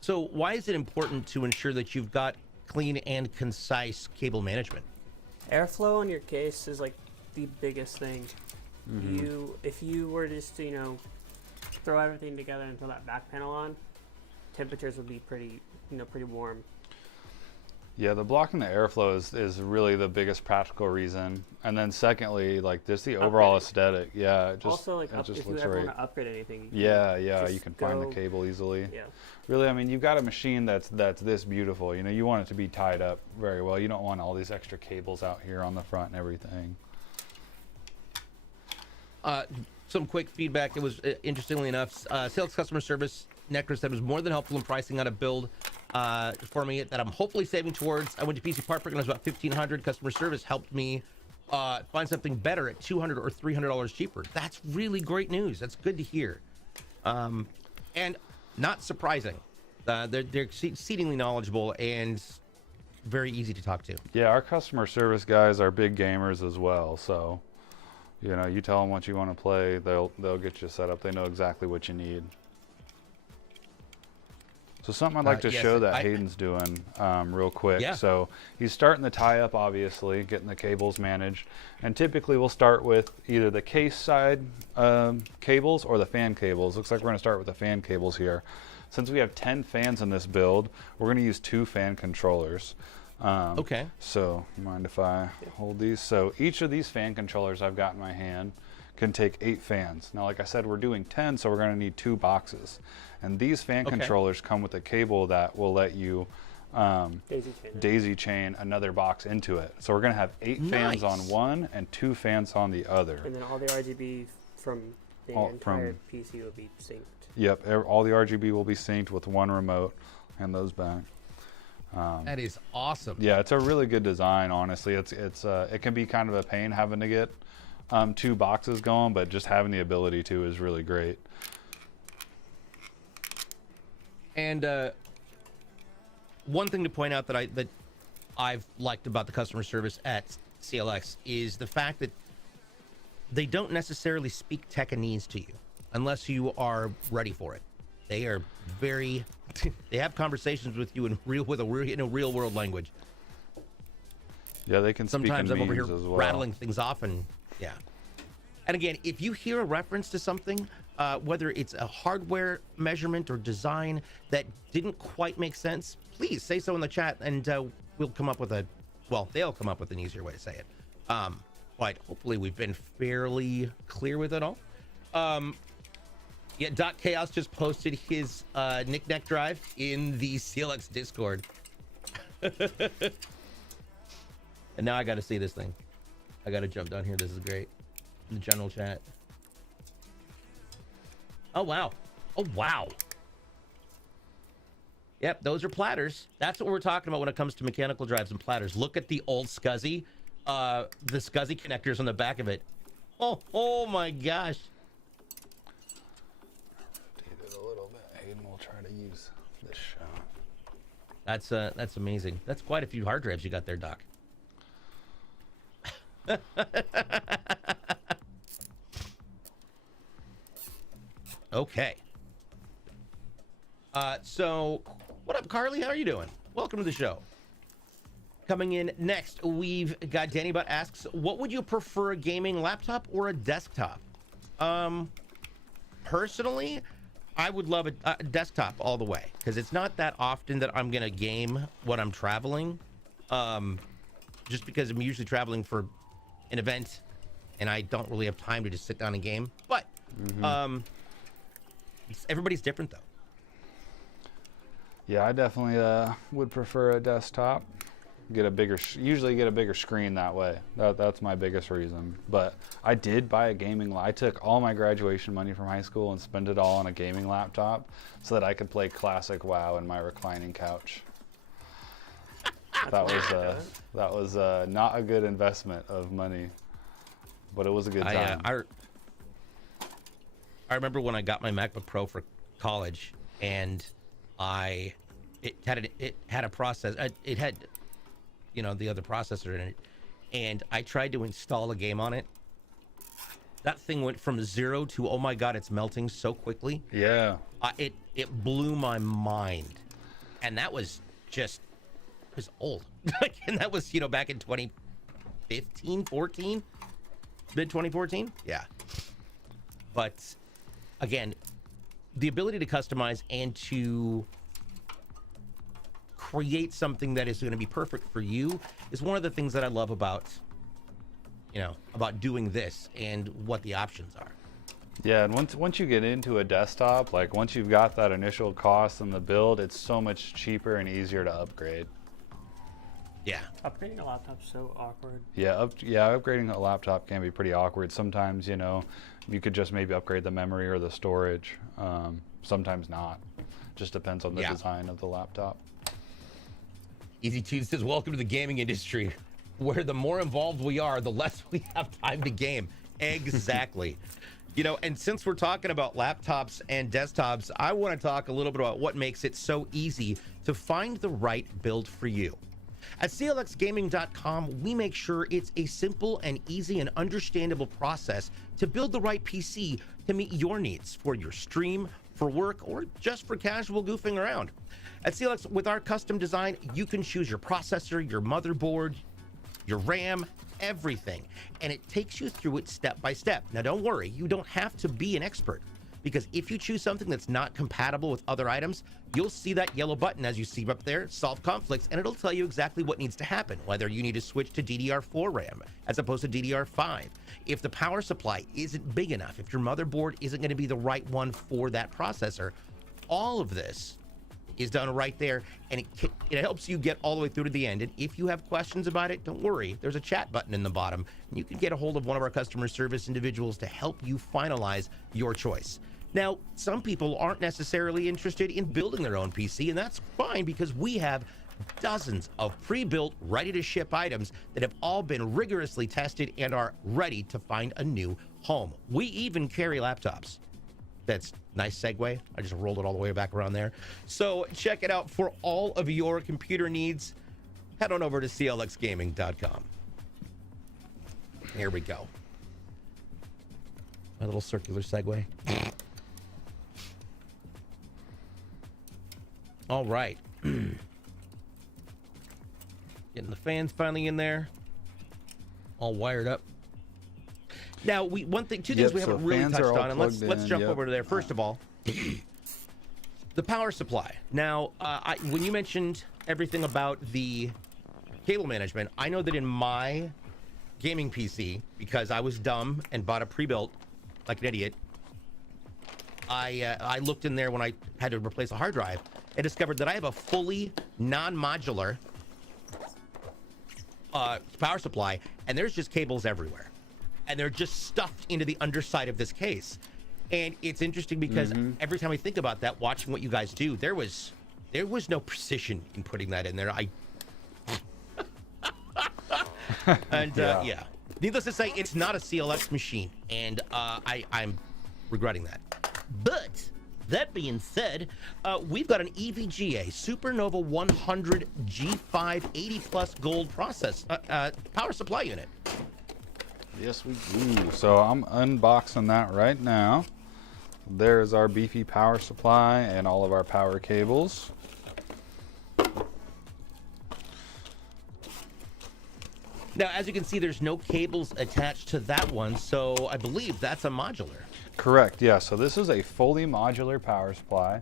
So why is it important to ensure that you've got clean and concise cable management? Airflow on your case is like the biggest thing. Mm-hmm. If you were just to, you know, throw everything together and throw that back panel on, temperatures would be pretty warm. Yeah, the blocking the airflow is really the biggest practical reason. And then secondly, like just the overall aesthetic. Yeah, it just, also, like, it just if you looks ever right. want to upgrade anything, you can find the cable easily. Yeah. Really, I mean, you've got a machine that's this beautiful. You know, you want it to be tied up very well. You don't want all these extra cables out here on the front and everything. Some quick feedback. It was, interestingly enough, sales customer service Nectar said was more than helpful in pricing out a build for me that I'm hopefully saving towards. I went to PC Part Pick and it was about $1,500. Customer service helped me find something better at $200 or $300 cheaper. That's really great news. That's good to hear. And not surprising. They're exceedingly knowledgeable and very easy to talk to. Yeah, our customer service guys are big gamers as well, so you know, you tell them what you want to play, they'll get you set up. They know exactly what you need. So something I'd like to show that Hayden's doing real quick. Yeah. So he's starting the tie up, obviously, getting the cables managed. And typically we'll start with either the case side cables or the fan cables. Looks like we're going to start with the fan cables here. Since we have 10 fans in this build, we're going to use 2 fan controllers. Okay. So, mind if I hold these? So each of these fan controllers I've got in my hand can take 8 fans. Now, like I said, we're doing 10, so we're going to need 2 boxes. And these fan controllers come with a cable that will let you daisy chain another box into it. So we're going to have 8 fans on one and 2 fans on the other. And then all the RGB from the entire PC will be synced. Yep, all the RGB will be synced with one remote. Hand those back. That is awesome. Yeah, it's a really good design, honestly. It can be kind of a pain having to get 2 boxes going, but just having the ability to is really great. And one thing to point out that I've liked about the customer service at CLX is the fact that they don't necessarily speak Tekkenese to you unless you are ready for it. They are very, they have conversations with you in a real world language. Yeah, they can Sometimes speak I'm in over memes here as well. rattling things off, and yeah. And again, if you hear a reference to something, whether it's a hardware measurement or design that didn't quite make sense, please say so in the chat, and we'll come up with a, well, they'll come up with an easier way to say it. But hopefully we've been fairly clear with it all. Yeah, Doc Chaos just posted his knick-knack drive in the CLX Discord. And now I got to see this thing. I got to jump down here. This is great. In the general chat. Oh, wow. Oh, wow. Yep, those are platters. That's what we're talking about when it comes to mechanical drives and platters. Look at the old SCSI, the SCSI connectors on the back of it. Oh my gosh. Rotate it a little bit. Hayden will try to use this shot. That's amazing. That's quite a few hard drives you got there, Doc. Okay. So what up, Carly? How are you doing? Welcome to the show. Coming in next, we've got Danny Butt asks, what would you prefer, a gaming laptop or a desktop? Personally, I would love a desktop all the way, because it's not that often that I'm gonna game when I'm traveling. Just because I'm usually traveling for an event and I don't really have time to just sit down and game. But everybody's different though. Yeah, I definitely would prefer a desktop. Get a bigger, usually get a bigger screen that way. That's my biggest reason. But I did buy a gaming. I took all my graduation money from high school and spent it all on a gaming laptop so that I could play classic WoW in my reclining couch. That was not a good investment of money, but it was a good time. I remember when I got my MacBook Pro for college, and it had a process. It had, you know, the other processor in it, and I tried to install a game on it. That thing went from 0 to, oh my god, it's melting so quickly. Yeah. It blew my mind, and that was just, it was old. And that was, you know, back in 2015, 14, mid 2014. Yeah. But again, the ability to customize and to create something that is going to be perfect for you is one of the things that I love about, you know, about doing this and what the options are. Yeah, and once you get into a desktop, like once you've got that initial cost and the build, it's so much cheaper and easier to upgrade. Yeah. Upgrading a laptop's so awkward. Yeah, upgrading a laptop can be pretty awkward. Sometimes, you know, you could just maybe upgrade the memory or the storage. Sometimes not. Just depends on the design of the laptop. Easy Tube says, welcome to the gaming industry, where the more involved we are, the less we have time to game. Exactly. You know, and since we're talking about laptops and desktops, I want to talk a little bit about what makes it so easy to find the right build for you. At CLXgaming.com, we make sure it's a simple and easy and understandable process to build the right PC to meet your needs for your stream, for work, or just for casual goofing around. At CLX, with our custom design, you can choose your processor, your motherboard, your RAM, everything, and it takes you through it step by step. Now, don't worry, you don't have to be an expert, because if you choose something that's not compatible with other items, you'll see that yellow button as you see up there, solve conflicts, and it'll tell you exactly what needs to happen, whether you need to switch to DDR4 RAM as opposed to DDR5, if the power supply isn't big enough, if your motherboard isn't going to be the right one for that processor. All of this is done right there, and it helps you get all the way through to the end. And if you have questions about it, don't worry, there's a chat button in the bottom, and you can get a hold of one of our customer service individuals to help you finalize your choice. Now, some people aren't necessarily interested in building their own PC, and that's fine, because we have dozens of pre-built, ready-to-ship items that have all been rigorously tested and are ready to find a new home. We even carry laptops. That's nice segue. I just rolled it all the way back around there. So check it out for all of your computer needs. Head on over to clxgaming.com. Here we go. My little circular segue. All right. Getting the fans finally in there. All wired up. Now, two things we haven't really touched on, and let's jump over to there. First of all, the power supply. Now, when you mentioned everything about the cable management, I know that in my gaming PC, because I was dumb and bought a pre-built like an idiot, I looked in there when I had to replace a hard drive and discovered that I have a fully non-modular power supply, and there's just cables everywhere, and they're just stuffed into the underside of this case. And it's interesting because every time I think about that, watching what you guys do, there was no precision in putting that in there. Yeah. Needless to say, it's not a CLX machine, and I'm regretting that. But that being said, we've got an EVGA Supernova 100 G5 80 plus gold power supply unit. Yes, we do. So I'm unboxing that right now. There's our beefy power supply and all of our power cables. Now, as you can see, there's no cables attached to that one, so I believe that's a modular. Correct, yeah. So this is a fully modular power supply,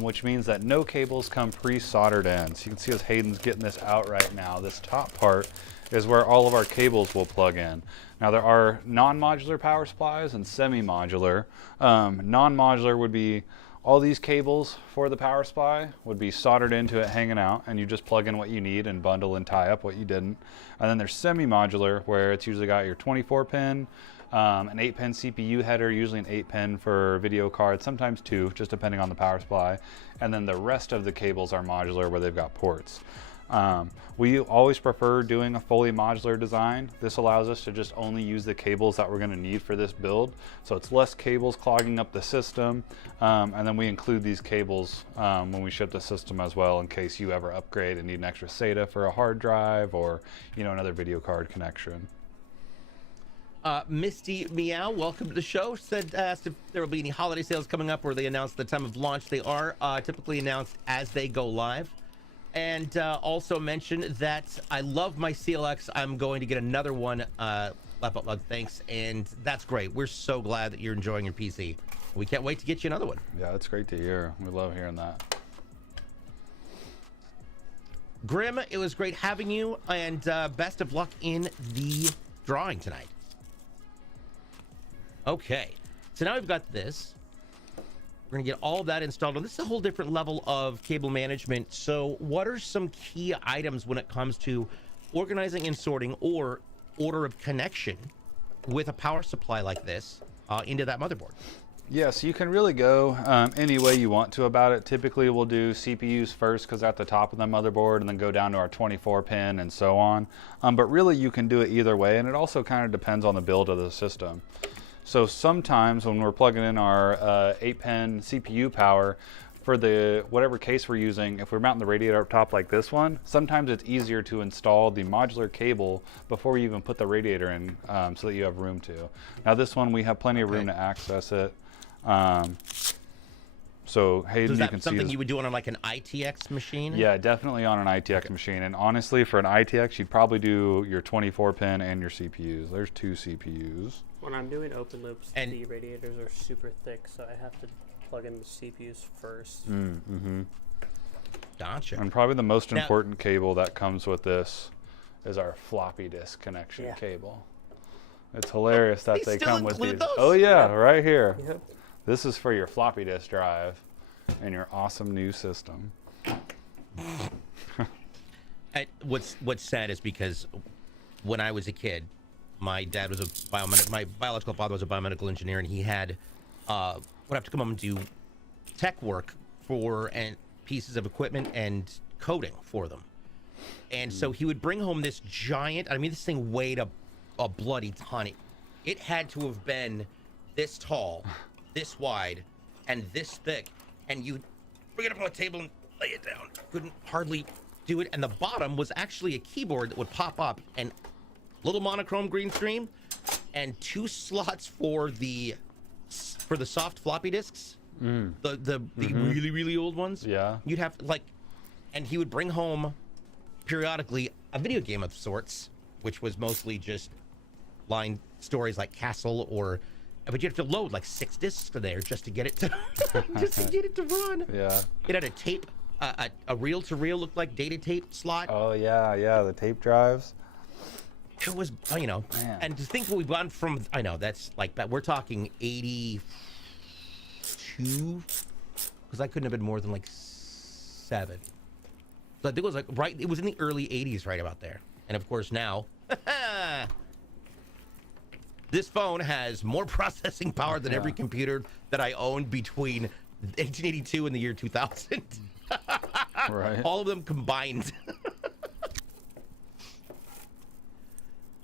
which means that no cables come pre-soldered in. So you can see as Hayden's getting this out right now, this top part is where all of our cables will plug in. Now there are non-modular power supplies and semi-modular. Non-modular would be all these cables for the power supply would be soldered into it, hanging out, and you just plug in what you need and bundle and tie up what you didn't. And then there's semi-modular, where it's usually got your 24-pin, an 8-pin CPU header, usually an 8-pin for video card, sometimes 2, just depending on the power supply. And then the rest of the cables are modular, where they've got ports. We always prefer doing a fully modular design. This allows us to just only use the cables that we're going to need for this build, so it's less cables clogging up the system, and then we include these cables when we ship the system as well, in case you ever upgrade and need an extra SATA for a hard drive, or another video card connection. Misty Meow, welcome to the show. Asked if there will be any holiday sales coming up, or they announced the time of launch. They are typically announced as they go live. And also mentioned that I love my CLX. I'm going to get another one. Laugh out loud, thanks. And that's great. We're so glad that you're enjoying your PC. We can't wait to get you another one. Yeah, that's great to hear. We love hearing that. Grim, it was great having you, and best of luck in the drawing tonight. Okay, so now we've got this. We're gonna get all of that installed. And this is a whole different level of cable management. So what are some key items when it comes to organizing and sorting, or order of connection with a power supply like this into that motherboard? Yeah, so you can really go any way you want to about it. Typically we'll do CPUs first, because they're at the top of the motherboard, and then go down to our 24-pin and so on. But really you can do it either way, and it also kind of depends on the build of the system. So sometimes when we're plugging in our 8-pin CPU power, for the whatever case we're using, if we're mounting the radiator up top like this one, sometimes it's easier to install the modular cable before you even put the radiator in, so that you have room to. Now this one, we have plenty of room to access it. So Hayden, you can see something you would do on like an ITX machine? Yeah, definitely on an ITX machine. And honestly, for an ITX, you'd probably do your 24-pin and your CPUs. There's 2 CPUs. When I'm doing open loops, the radiators are super thick, so I have to plug in the CPUs first. Gotcha. And probably the most important cable that comes with this is our floppy disk connection cable. It's hilarious that they come with these. Those? Oh yeah, right here. Yep. This is for your floppy disk drive and your awesome new system. What's sad is because when I was a kid, my dad was my biological father was a biomedical engineer, and he had would have to come home and do tech work for pieces of equipment and coding for them. And so he would bring home this giant, I mean, this thing weighed a bloody ton. It had to have been this tall, this wide, and this thick. And you'd bring it up on a table and lay it down. Couldn't hardly do it. And the bottom was actually a keyboard that would pop up, and little monochrome green screen. and 2 slots for the soft floppy disks, the really, really old ones. Yeah. You'd have like, and he would bring home periodically a video game of sorts, which was mostly just line stories like Castle, or but you have to load like 6 discs to there just to get it to run. Yeah. It had a tape, a reel-to-reel looked like data tape slot. Oh yeah, the tape drives. It was, you know, Man. and to think what we've gone from, I know that's like that. We're talking 82, because I couldn't have been more than like 7. So I think it was like right. It was in the early 80s, right about there. And of course now, this phone has more processing power than every computer that I owned between 1882 and the year 2000. Right. All of them combined.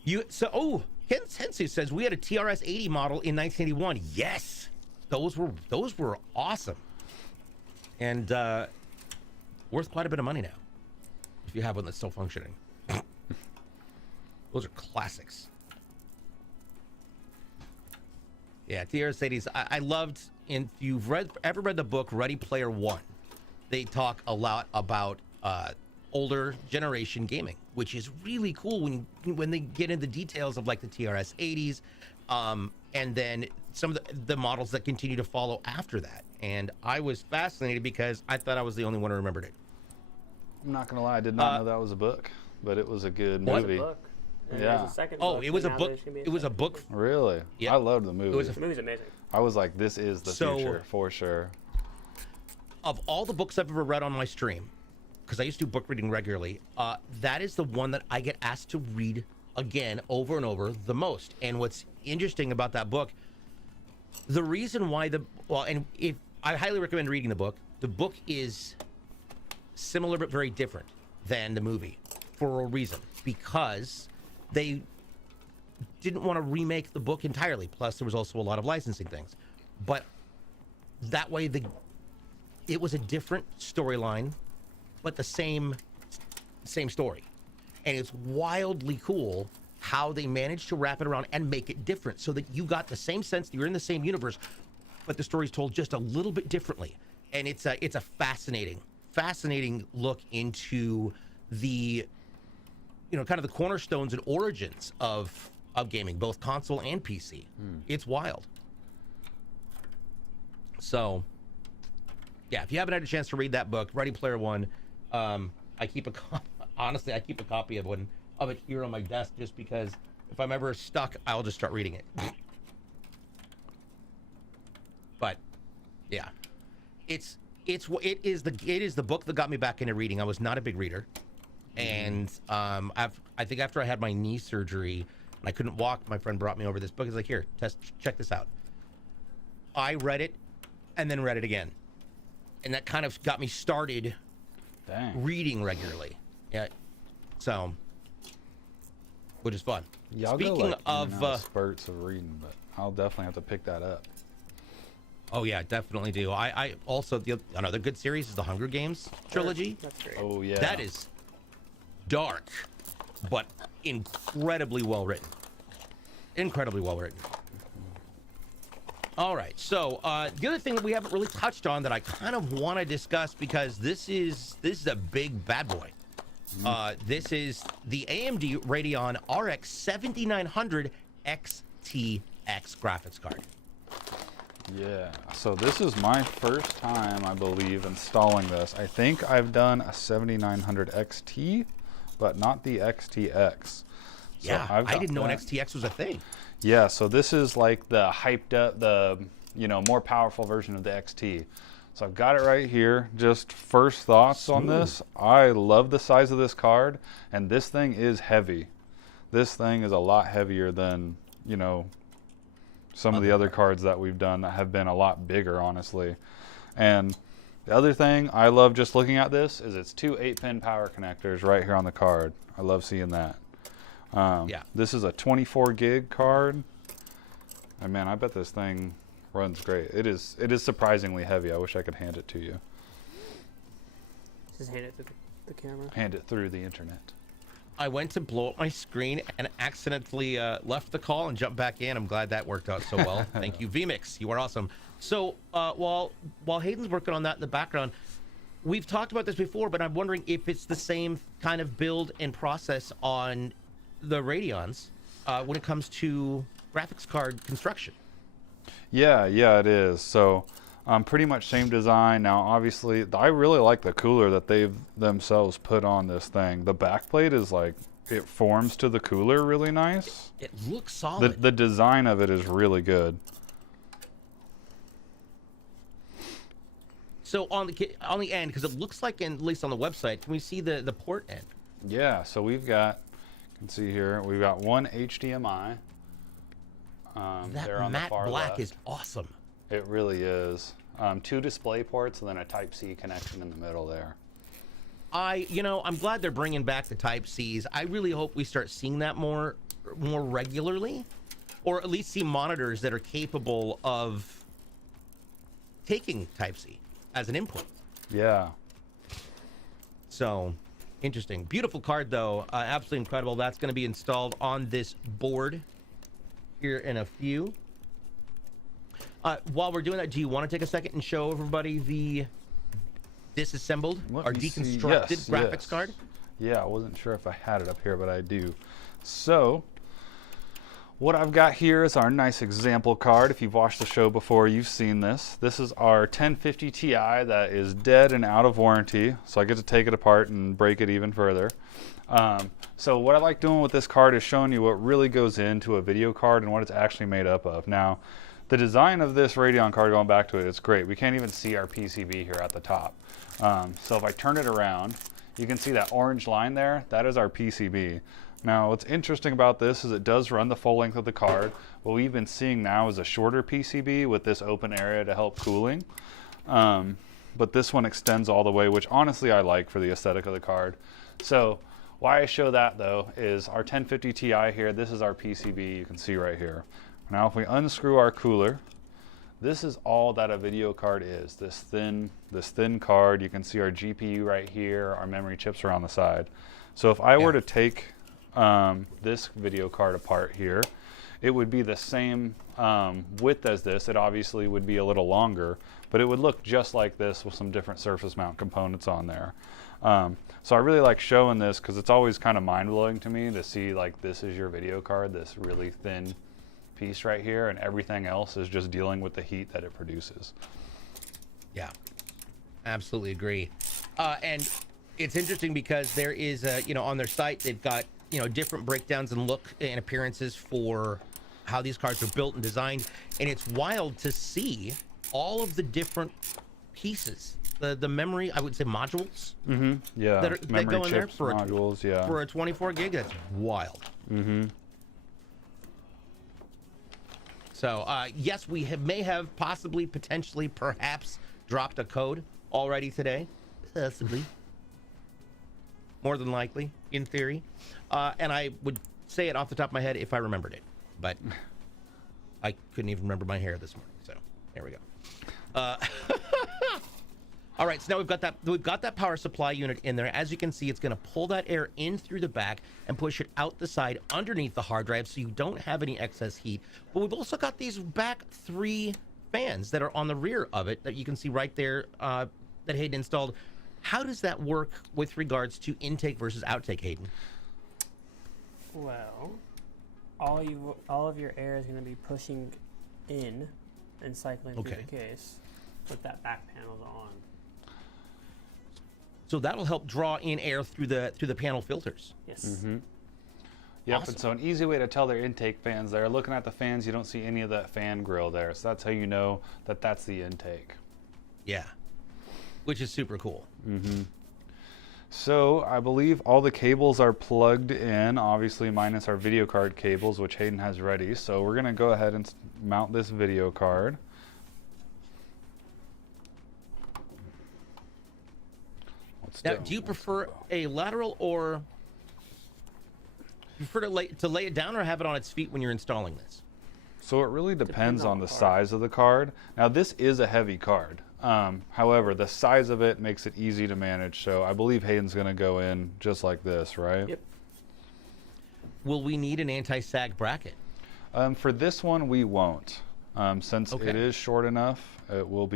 Ken Sensu says we had a TRS 80 model in 1981. Yes, those were awesome, and worth quite a bit of money now. If you have one that's still functioning, those are classics. Yeah, TRS 80s. I loved. And if you've ever read the book Ready Player One, they talk a lot about older generation gaming, which is really cool when they get into the details of like the TRS 80s, and then some of the models that continue to follow after that. And I was fascinated because I thought I was the only one who remembered it. I'm not gonna lie, I did not know that was a book, but it was a good movie. Book. And Yeah. there's a second Oh, book, it was a and now book. there's gonna be a It was a second book. Really? Yeah. I loved the movie. The movie's amazing. I was like, this is the future for sure. Of all the books I've ever read on my stream, because I used to do book reading regularly, that is the one that I get asked to read again over and over the most. And what's interesting about that book, the reason why and if I highly recommend reading the book is similar but very different than the movie for a reason, because they didn't want to remake the book entirely. Plus, there was also a lot of licensing things, but that way it was a different storyline, but the same story. And it's wildly cool how they managed to wrap it around and make it different, so that you got the same sense that you're in the same universe, but the story's told just a little bit differently. And it's a fascinating look into the, kind of the cornerstones and origins of gaming, both console and PC. It's wild. So, yeah, if you haven't had a chance to read that book, Ready Player One, I keep a copy of it here on my desk, just because if I'm ever stuck, I'll just start reading it. But yeah, it is the book that got me back into reading. I was not a big reader, and I think after I had my knee surgery and I couldn't walk, my friend brought me over this book. He's like, here, check this out. I read it and then read it again, and that kind of got me started reading regularly. Yeah, so, which is fun. Yeah, Speaking of spurts of reading, but I'll definitely have to pick that up. Oh yeah, definitely do. I also, another good series is the Hunger Games trilogy. That's great. Oh yeah. That is dark, but incredibly well written. Incredibly well written. All right, so the other thing that we haven't really touched on that I kind of want to discuss, because this is a big bad boy. This is the AMD Radeon RX 7900 XTX graphics card. Yeah, so this is my first time, I believe, installing this. I think I've done a 7900 XT, but not the XTX. So Yeah, I didn't know an XTX was a thing. Yeah, so this is like the hyped up, the more powerful version of the XT. So I've got it right here. Just first thoughts on this. I love the size of this card, and this thing is heavy. This thing is a lot heavier than, some of the other cards that we've done that have been a lot bigger, honestly. And the other thing I love just looking at this is it's 2 8-pin power connectors right here on the card. I love seeing that. Yeah. This is a 24 gig card. And man, I bet this thing runs great. It is surprisingly heavy. I wish I could hand it to you. Just hand it to the camera. Hand it through the internet. I went to blow up my screen and accidentally left the call and jumped back in. I'm glad that worked out so well. Thank you, vMix. You are awesome. So while Hayden's working on that in the background, we've talked about this before, but I'm wondering if it's the same kind of build and process on the Radeons when it comes to graphics card construction. Yeah, it is. So pretty much same design. Now, obviously, I really like the cooler that they've themselves put on this thing. The backplate is like, it forms to the cooler really nice. It looks solid. The design of it is really good. So on the end, because it looks like, at least on the website, can we see the port end? Yeah, so we've got, you can see here, we've got one HDMI. There on the matte far black left. is awesome. It really is. 2 display ports and then a Type-C connection in the middle there. I'm glad they're bringing back the Type-Cs. I really hope we start seeing that more regularly, or at least see monitors that are capable of taking Type-C as an input. Yeah. So, interesting. Beautiful card, though. Absolutely incredible. That's going to be installed on this board here in a few. While we're doing that, do you want to take a second and show everybody the disassembled or deconstructed graphics card? Yeah, I wasn't sure if I had it up here, but I do. So, what I've got here is our nice example card. If you've watched the show before, you've seen this. This is our 1050 Ti that is dead and out of warranty, so I get to take it apart and break it even further. So what I like doing with this card is showing you what really goes into a video card and what it's actually made up of. Now, the design of this Radeon card, going back to it, it's great. We can't even see our PCB here at the top. So if I turn it around, you can see that orange line there. That is our PCB. Now, what's interesting about this is it does run the full length of the card. What we've been seeing now is a shorter PCB with this open area to help cooling. But this one extends all the way, which honestly I like for the aesthetic of the card. So why I show that, though, is our 1050 Ti here. This is our PCB you can see right here. Now, if we unscrew our cooler, this is all that a video card is. This thin card. You can see our GPU right here. Our memory chips are on the side. So if I were to take this video card apart here, it would be the same width as this. It obviously would be a little longer, but it would look just like this with some different surface mount components on there. So I really like showing this because it's always kind of mind-blowing to me to see, like, this is your video card, this really thin piece right here, and everything else is just dealing with the heat that it produces. Yeah, absolutely agree. And it's interesting because there is, on their site, they've got, different breakdowns and look and appearances for how these cards are built and designed. And it's wild to see all of the different pieces, the memory, I would say modules. Mm-hmm. Yeah. That go in chips, there for modules, yeah. For a 24 gig, that's wild. Mm-hmm. So, yes, we may have possibly, potentially, perhaps dropped a code already today. Possibly. More than likely, in theory. And I would say it off the top of my head if I remembered it. But I couldn't even remember my hair this morning. So, there we go. All right, so now we've got that power supply unit in there. As you can see, it's going to pull that air in through the back and push it out the side underneath the hard drive so you don't have any excess heat. But we've also got these back 3 fans that are on the rear of it that you can see right there that Hayden installed. How does that work with regards to intake versus outtake, Hayden? Well, all of your air is going to be pushing in and cycling through the case with that back panel on. So that'll help draw in air through the panel filters. Yes. Mm-hmm. Yep, Awesome. and so an easy way to tell their intake fans there, looking at the fans, you don't see any of that fan grill there. So that's how you know that that's the intake. Yeah, which is super cool. Mm-hmm. So I believe all the cables are plugged in, obviously minus our video card cables, which Hayden has ready. So we're going to go ahead and mount this video card. Now, do you prefer a lateral or prefer to lay it down or have it on its feet when you're installing this? So it really depends on the size of the card. Now this is a heavy card. However, the size of it makes it easy to manage. So I believe Hayden's going to go in just like this, right? Yep. will we need an anti-sag bracket? For this one, we won't. Since Okay. it is short enough, we will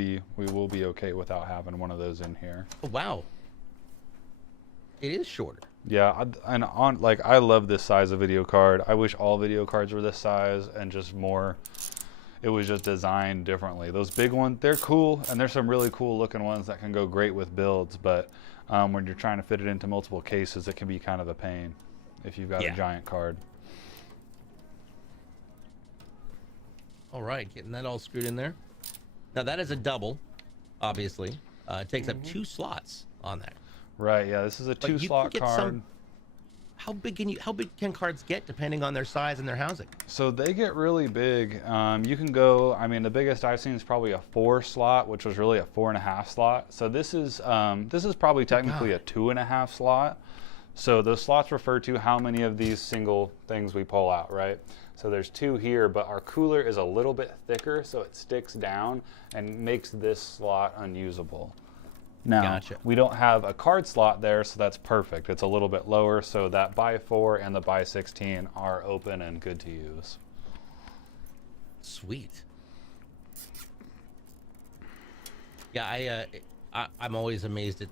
be okay without having one of those in here. Oh, wow. It is shorter. Yeah, I love this size of video card. I wish all video cards were this size and just more. It was just designed differently. Those big ones, they're cool, and there's some really cool looking ones that can go great with builds, but when you're trying to fit it into multiple cases, it can be kind of a pain if you've got a giant card. All right, getting that all screwed in there. Now that is a double, obviously. It takes up 2 slots on that. Right, yeah, this is a 2-slot card. How big can cards get depending on their size and their housing? So they get really big. You can go, I mean, the biggest I've seen is probably a 4-slot, which was really a 4.5 slot. So this is probably technically a 2.5 slot. So those slots refer to how many of these single things we pull out, right? So there's 2 here, but our cooler is a little bit thicker, so it sticks down and makes this slot unusable. Now, we don't have a card slot there, so that's perfect. It's a little bit lower, so that by 4 and the by 16 are open and good to use. Sweet. Yeah, I'm always amazed at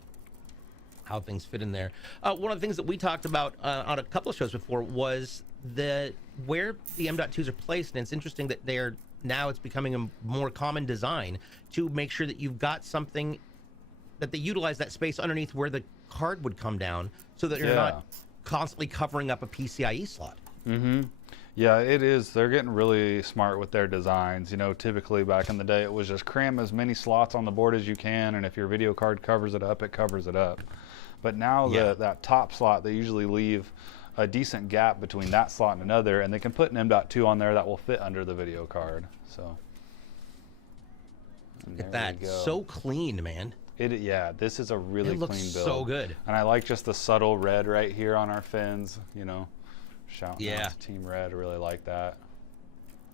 how things fit in there. One of the things that we talked about on a couple of shows before was where the M.2s are placed, and it's interesting that now it's becoming a more common design to make sure that you've got something that they utilize that space underneath where the card would come down, so that you're not constantly covering up a PCIe slot. Yeah, it is. They're getting really smart with their designs. You know, typically back in the day, it was just cram as many slots on the board as you can, and if your video card covers it up, it covers it up. But now that top slot, they usually leave a decent gap between that slot and another, and they can put an M.2 on there that will fit under the video card. So look at that, so clean, man. Yeah, this is a really clean build. It looks so good. And I like just the subtle red right here on our fins, you know. Shouting out to Team Red, I really like that.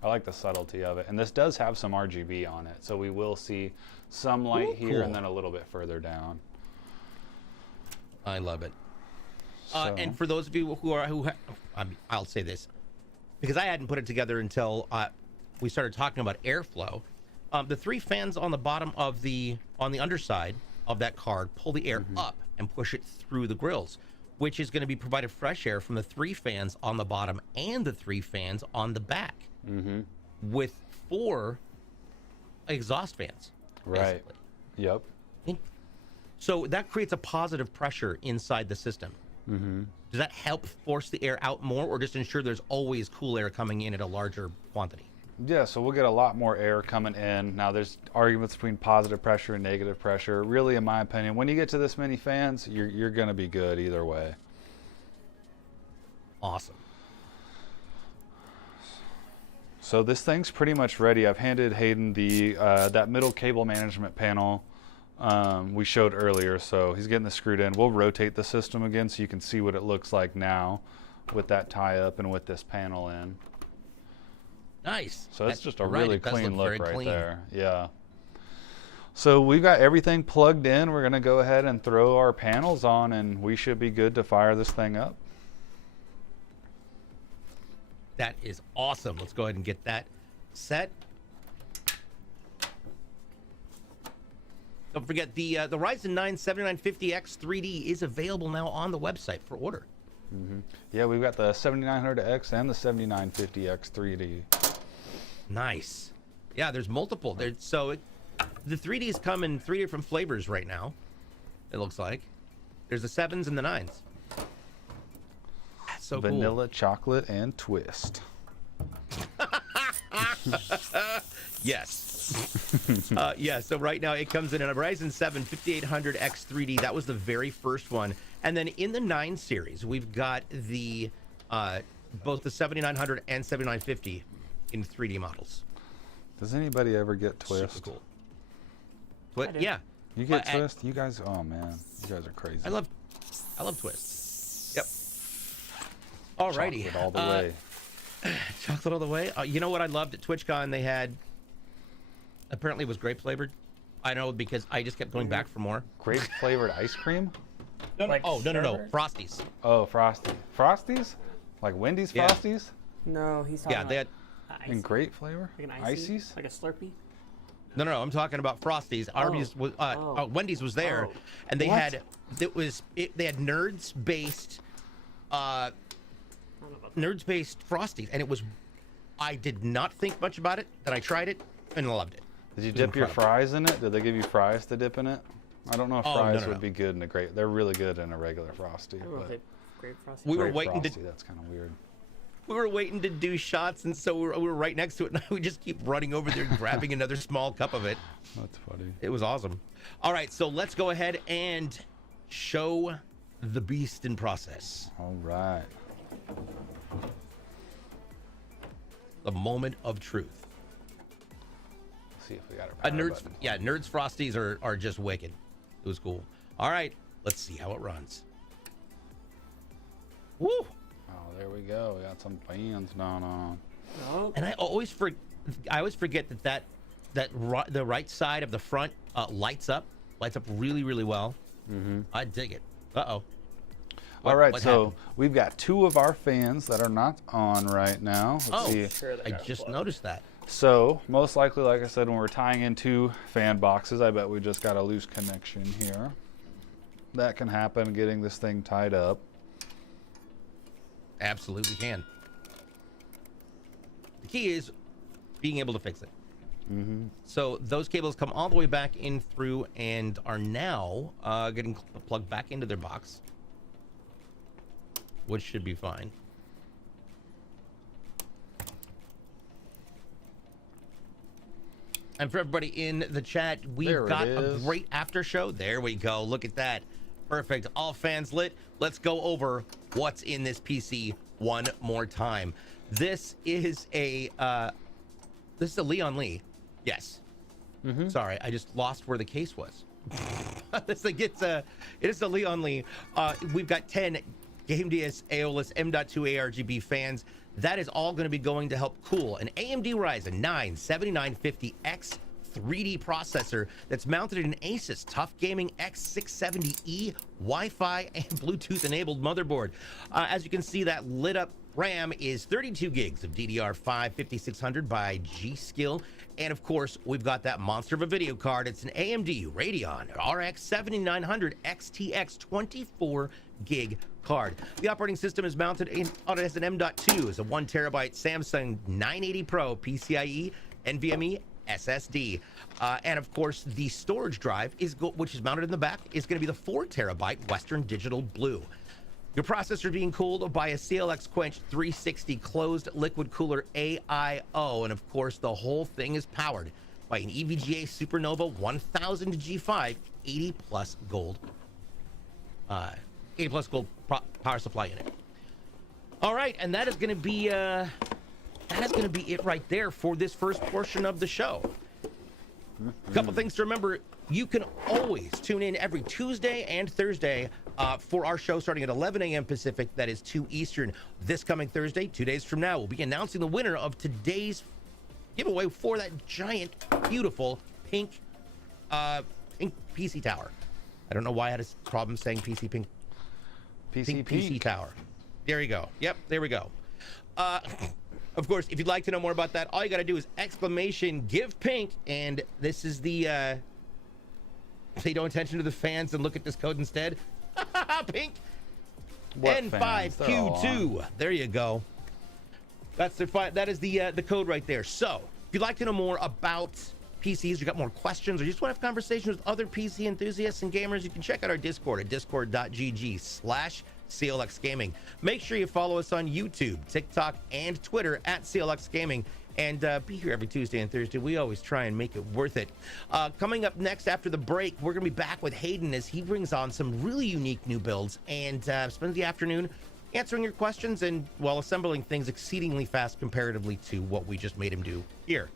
I like the subtlety of it. And this does have some RGB on it, so we will see some light here and then a little bit further down. I love it. And for those of you I'll say this, because I hadn't put it together until we started talking about airflow. The 3 fans on the bottom of on the underside of that card pull the air up and push it through the grills, which is going to be provided fresh air from the 3 fans on the bottom and the 3 fans on the back, with 4 exhaust fans. Right. Yep. So that creates a positive pressure inside the system. Does that help force the air out more, or just ensure there's always cool air coming in at a larger quantity? Yeah, so we'll get a lot more air coming in. Now, there's arguments between positive pressure and negative pressure. Really, in my opinion, when you get to this many fans, you're going to be good either way. Awesome. So this thing's pretty much ready. I've handed Hayden that middle cable management panel we showed earlier, so he's getting this screwed in. We'll rotate the system again so you can see what it looks like now with that tie-up and with this panel in. Nice. So it's just a really clean look right there. Yeah. So we've got everything plugged in. We're going to go ahead and throw our panels on, and we should be good to fire this thing up. That is awesome. Let's go ahead and get that set. Don't forget, the Ryzen 9 7950X 3D is available now on the website for order. Yeah, we've got the 7900X and the 7950X 3D. Nice. Yeah, there's multiple. The 3Ds come in 3 different flavors right now, it looks like. There's the 7s and the 9s. That's so Vanilla, cool. chocolate, and twist. Yes. Yeah, so right now it comes in a Ryzen 7 5800X 3D. That was the very first one. And then in the 9 series, we've got the both the 7900 and 7950 in 3D models. Does anybody ever get twist? Super cool. But yeah. You get twist? You guys, oh man, you guys are crazy. I love twist. Yep. Alrighty. Chocolate all the way. Chocolate all the way. You know what I loved at TwitchCon? They had, apparently it was grape flavored. I know because I just kept going back for more. Grape flavored ice cream? No. Frosties. Oh, Frosty. Frosties? Like Wendy's Yeah. Frosties? No, he's talking Yeah, they had. about In grape flavor? like an Ices? like a Slurpee. No, I'm talking about Frosties. Arby's was, Wendy's was there, Oh. and they What? had they had nerds based I don't know about that. Frosties, and it was. I did not think much about it. Then I tried it and loved it. Did you It was dip your incredible. fries in it? Did they give you fries to dip in it? I don't know if Oh, no, fries no, would no. be good in a grape. They're really good in a regular Frosty. I don't know if But they grape frosting. We were grape waiting to- Frosty, that's kind of weird. We were waiting to do shots, and so we were right next to it, and we just keep running over there and grabbing another small cup of it. That's funny. It was awesome. All right, so let's go ahead and show the beast in process. All right. The moment of truth. Let's see if we got our power Nerds, button. yeah, Nerds Frosties are just wicked. It was cool. All right, let's see how it runs. Woo! Oh, there we go. We got some fans going on. No. And I always forget that the right side of the front lights up really, really well. Mm-hmm. I dig it. Uh-oh. All right, what so happened? we've got 2 of our fans that are not on right now. Let's Oh. see. Sure, they I got just unplugged. noticed that. So most likely, like I said, when we're tying in 2 fan boxes, I bet we just got a loose connection here. That can happen getting this thing tied up. Absolutely can. The key is being able to fix it. Mm-hmm. So those cables come all the way back in through and are now getting plugged back into their box, which should be fine. And for everybody in the chat, we've There it got a is. great after show. There we go. Look at that. Perfect. All fans lit. Let's go over what's in this PC one more time. This is a Lian Lee. Yes. Mm-hmm. Sorry, I just lost where the case was. This thing it is the Lian Lee. We've got 10 AMD AEOLUS M.2 RGB fans. That is all going to be going to help cool an AMD Ryzen 9 7950X 3D processor that's mounted in an Asus Tough Gaming X670E Wi-Fi and Bluetooth enabled motherboard. As you can see, that lit up RAM is 32 gigs of DDR5 5600 by GSkill. And of course, we've got that monster of a video card. It's an AMD Radeon RX 7900 XTX 24 gig card. The operating system is mounted on it as an M.2, is a 1 terabyte Samsung 980 Pro PCIe NVMe SSD. And of course, the storage drive which is mounted in the back is going to be the 4 terabyte Western Digital Blue. Your processor being cooled by a CLX Quench 360 closed liquid cooler AIO, and of course the whole thing is powered by an EVGA Supernova 1000 G5 80 plus gold power supply unit. All right, and that is going to be it right there for this first portion of the show. A couple things to remember. You can always tune in every Tuesday and Thursday for our show starting at 11 a.m. Pacific. That is 2 Eastern. This coming Thursday, 2 days from now, we'll be announcing the winner of today's giveaway for that giant, beautiful pink PC tower. I don't know why I had a problem saying PC pink. PC PC tower. There you go. Yep, there we go. Of course, if you'd like to know more about that, all you got to do is exclamation give pink, and this is the pay no attention to the fans and look at this code instead. Pink. What fans? They're all on. N5Q2. There you go. That is the code right there. So if you'd like to know more about PCs, you got more questions, or you just want to have conversations with other PC enthusiasts and gamers, you can check out our Discord at discord.gg/CLX Gaming. Make sure you follow us on YouTube, TikTok, and Twitter at CLX Gaming. And be here every Tuesday and Thursday. We always try and make it worth it. Coming up next after the break, we're going to be back with Hayden as he brings on some really unique new builds and spends the afternoon answering your questions and, well, assembling things exceedingly fast comparatively to what we just made him do here.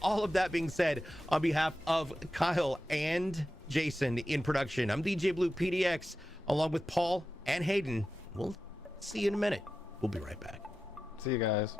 All of that being said, on behalf of Kyle and Jason in production, I'm DJ BluePDX, along with Paul and Hayden. We'll see you in a minute. We'll be right back. See you guys.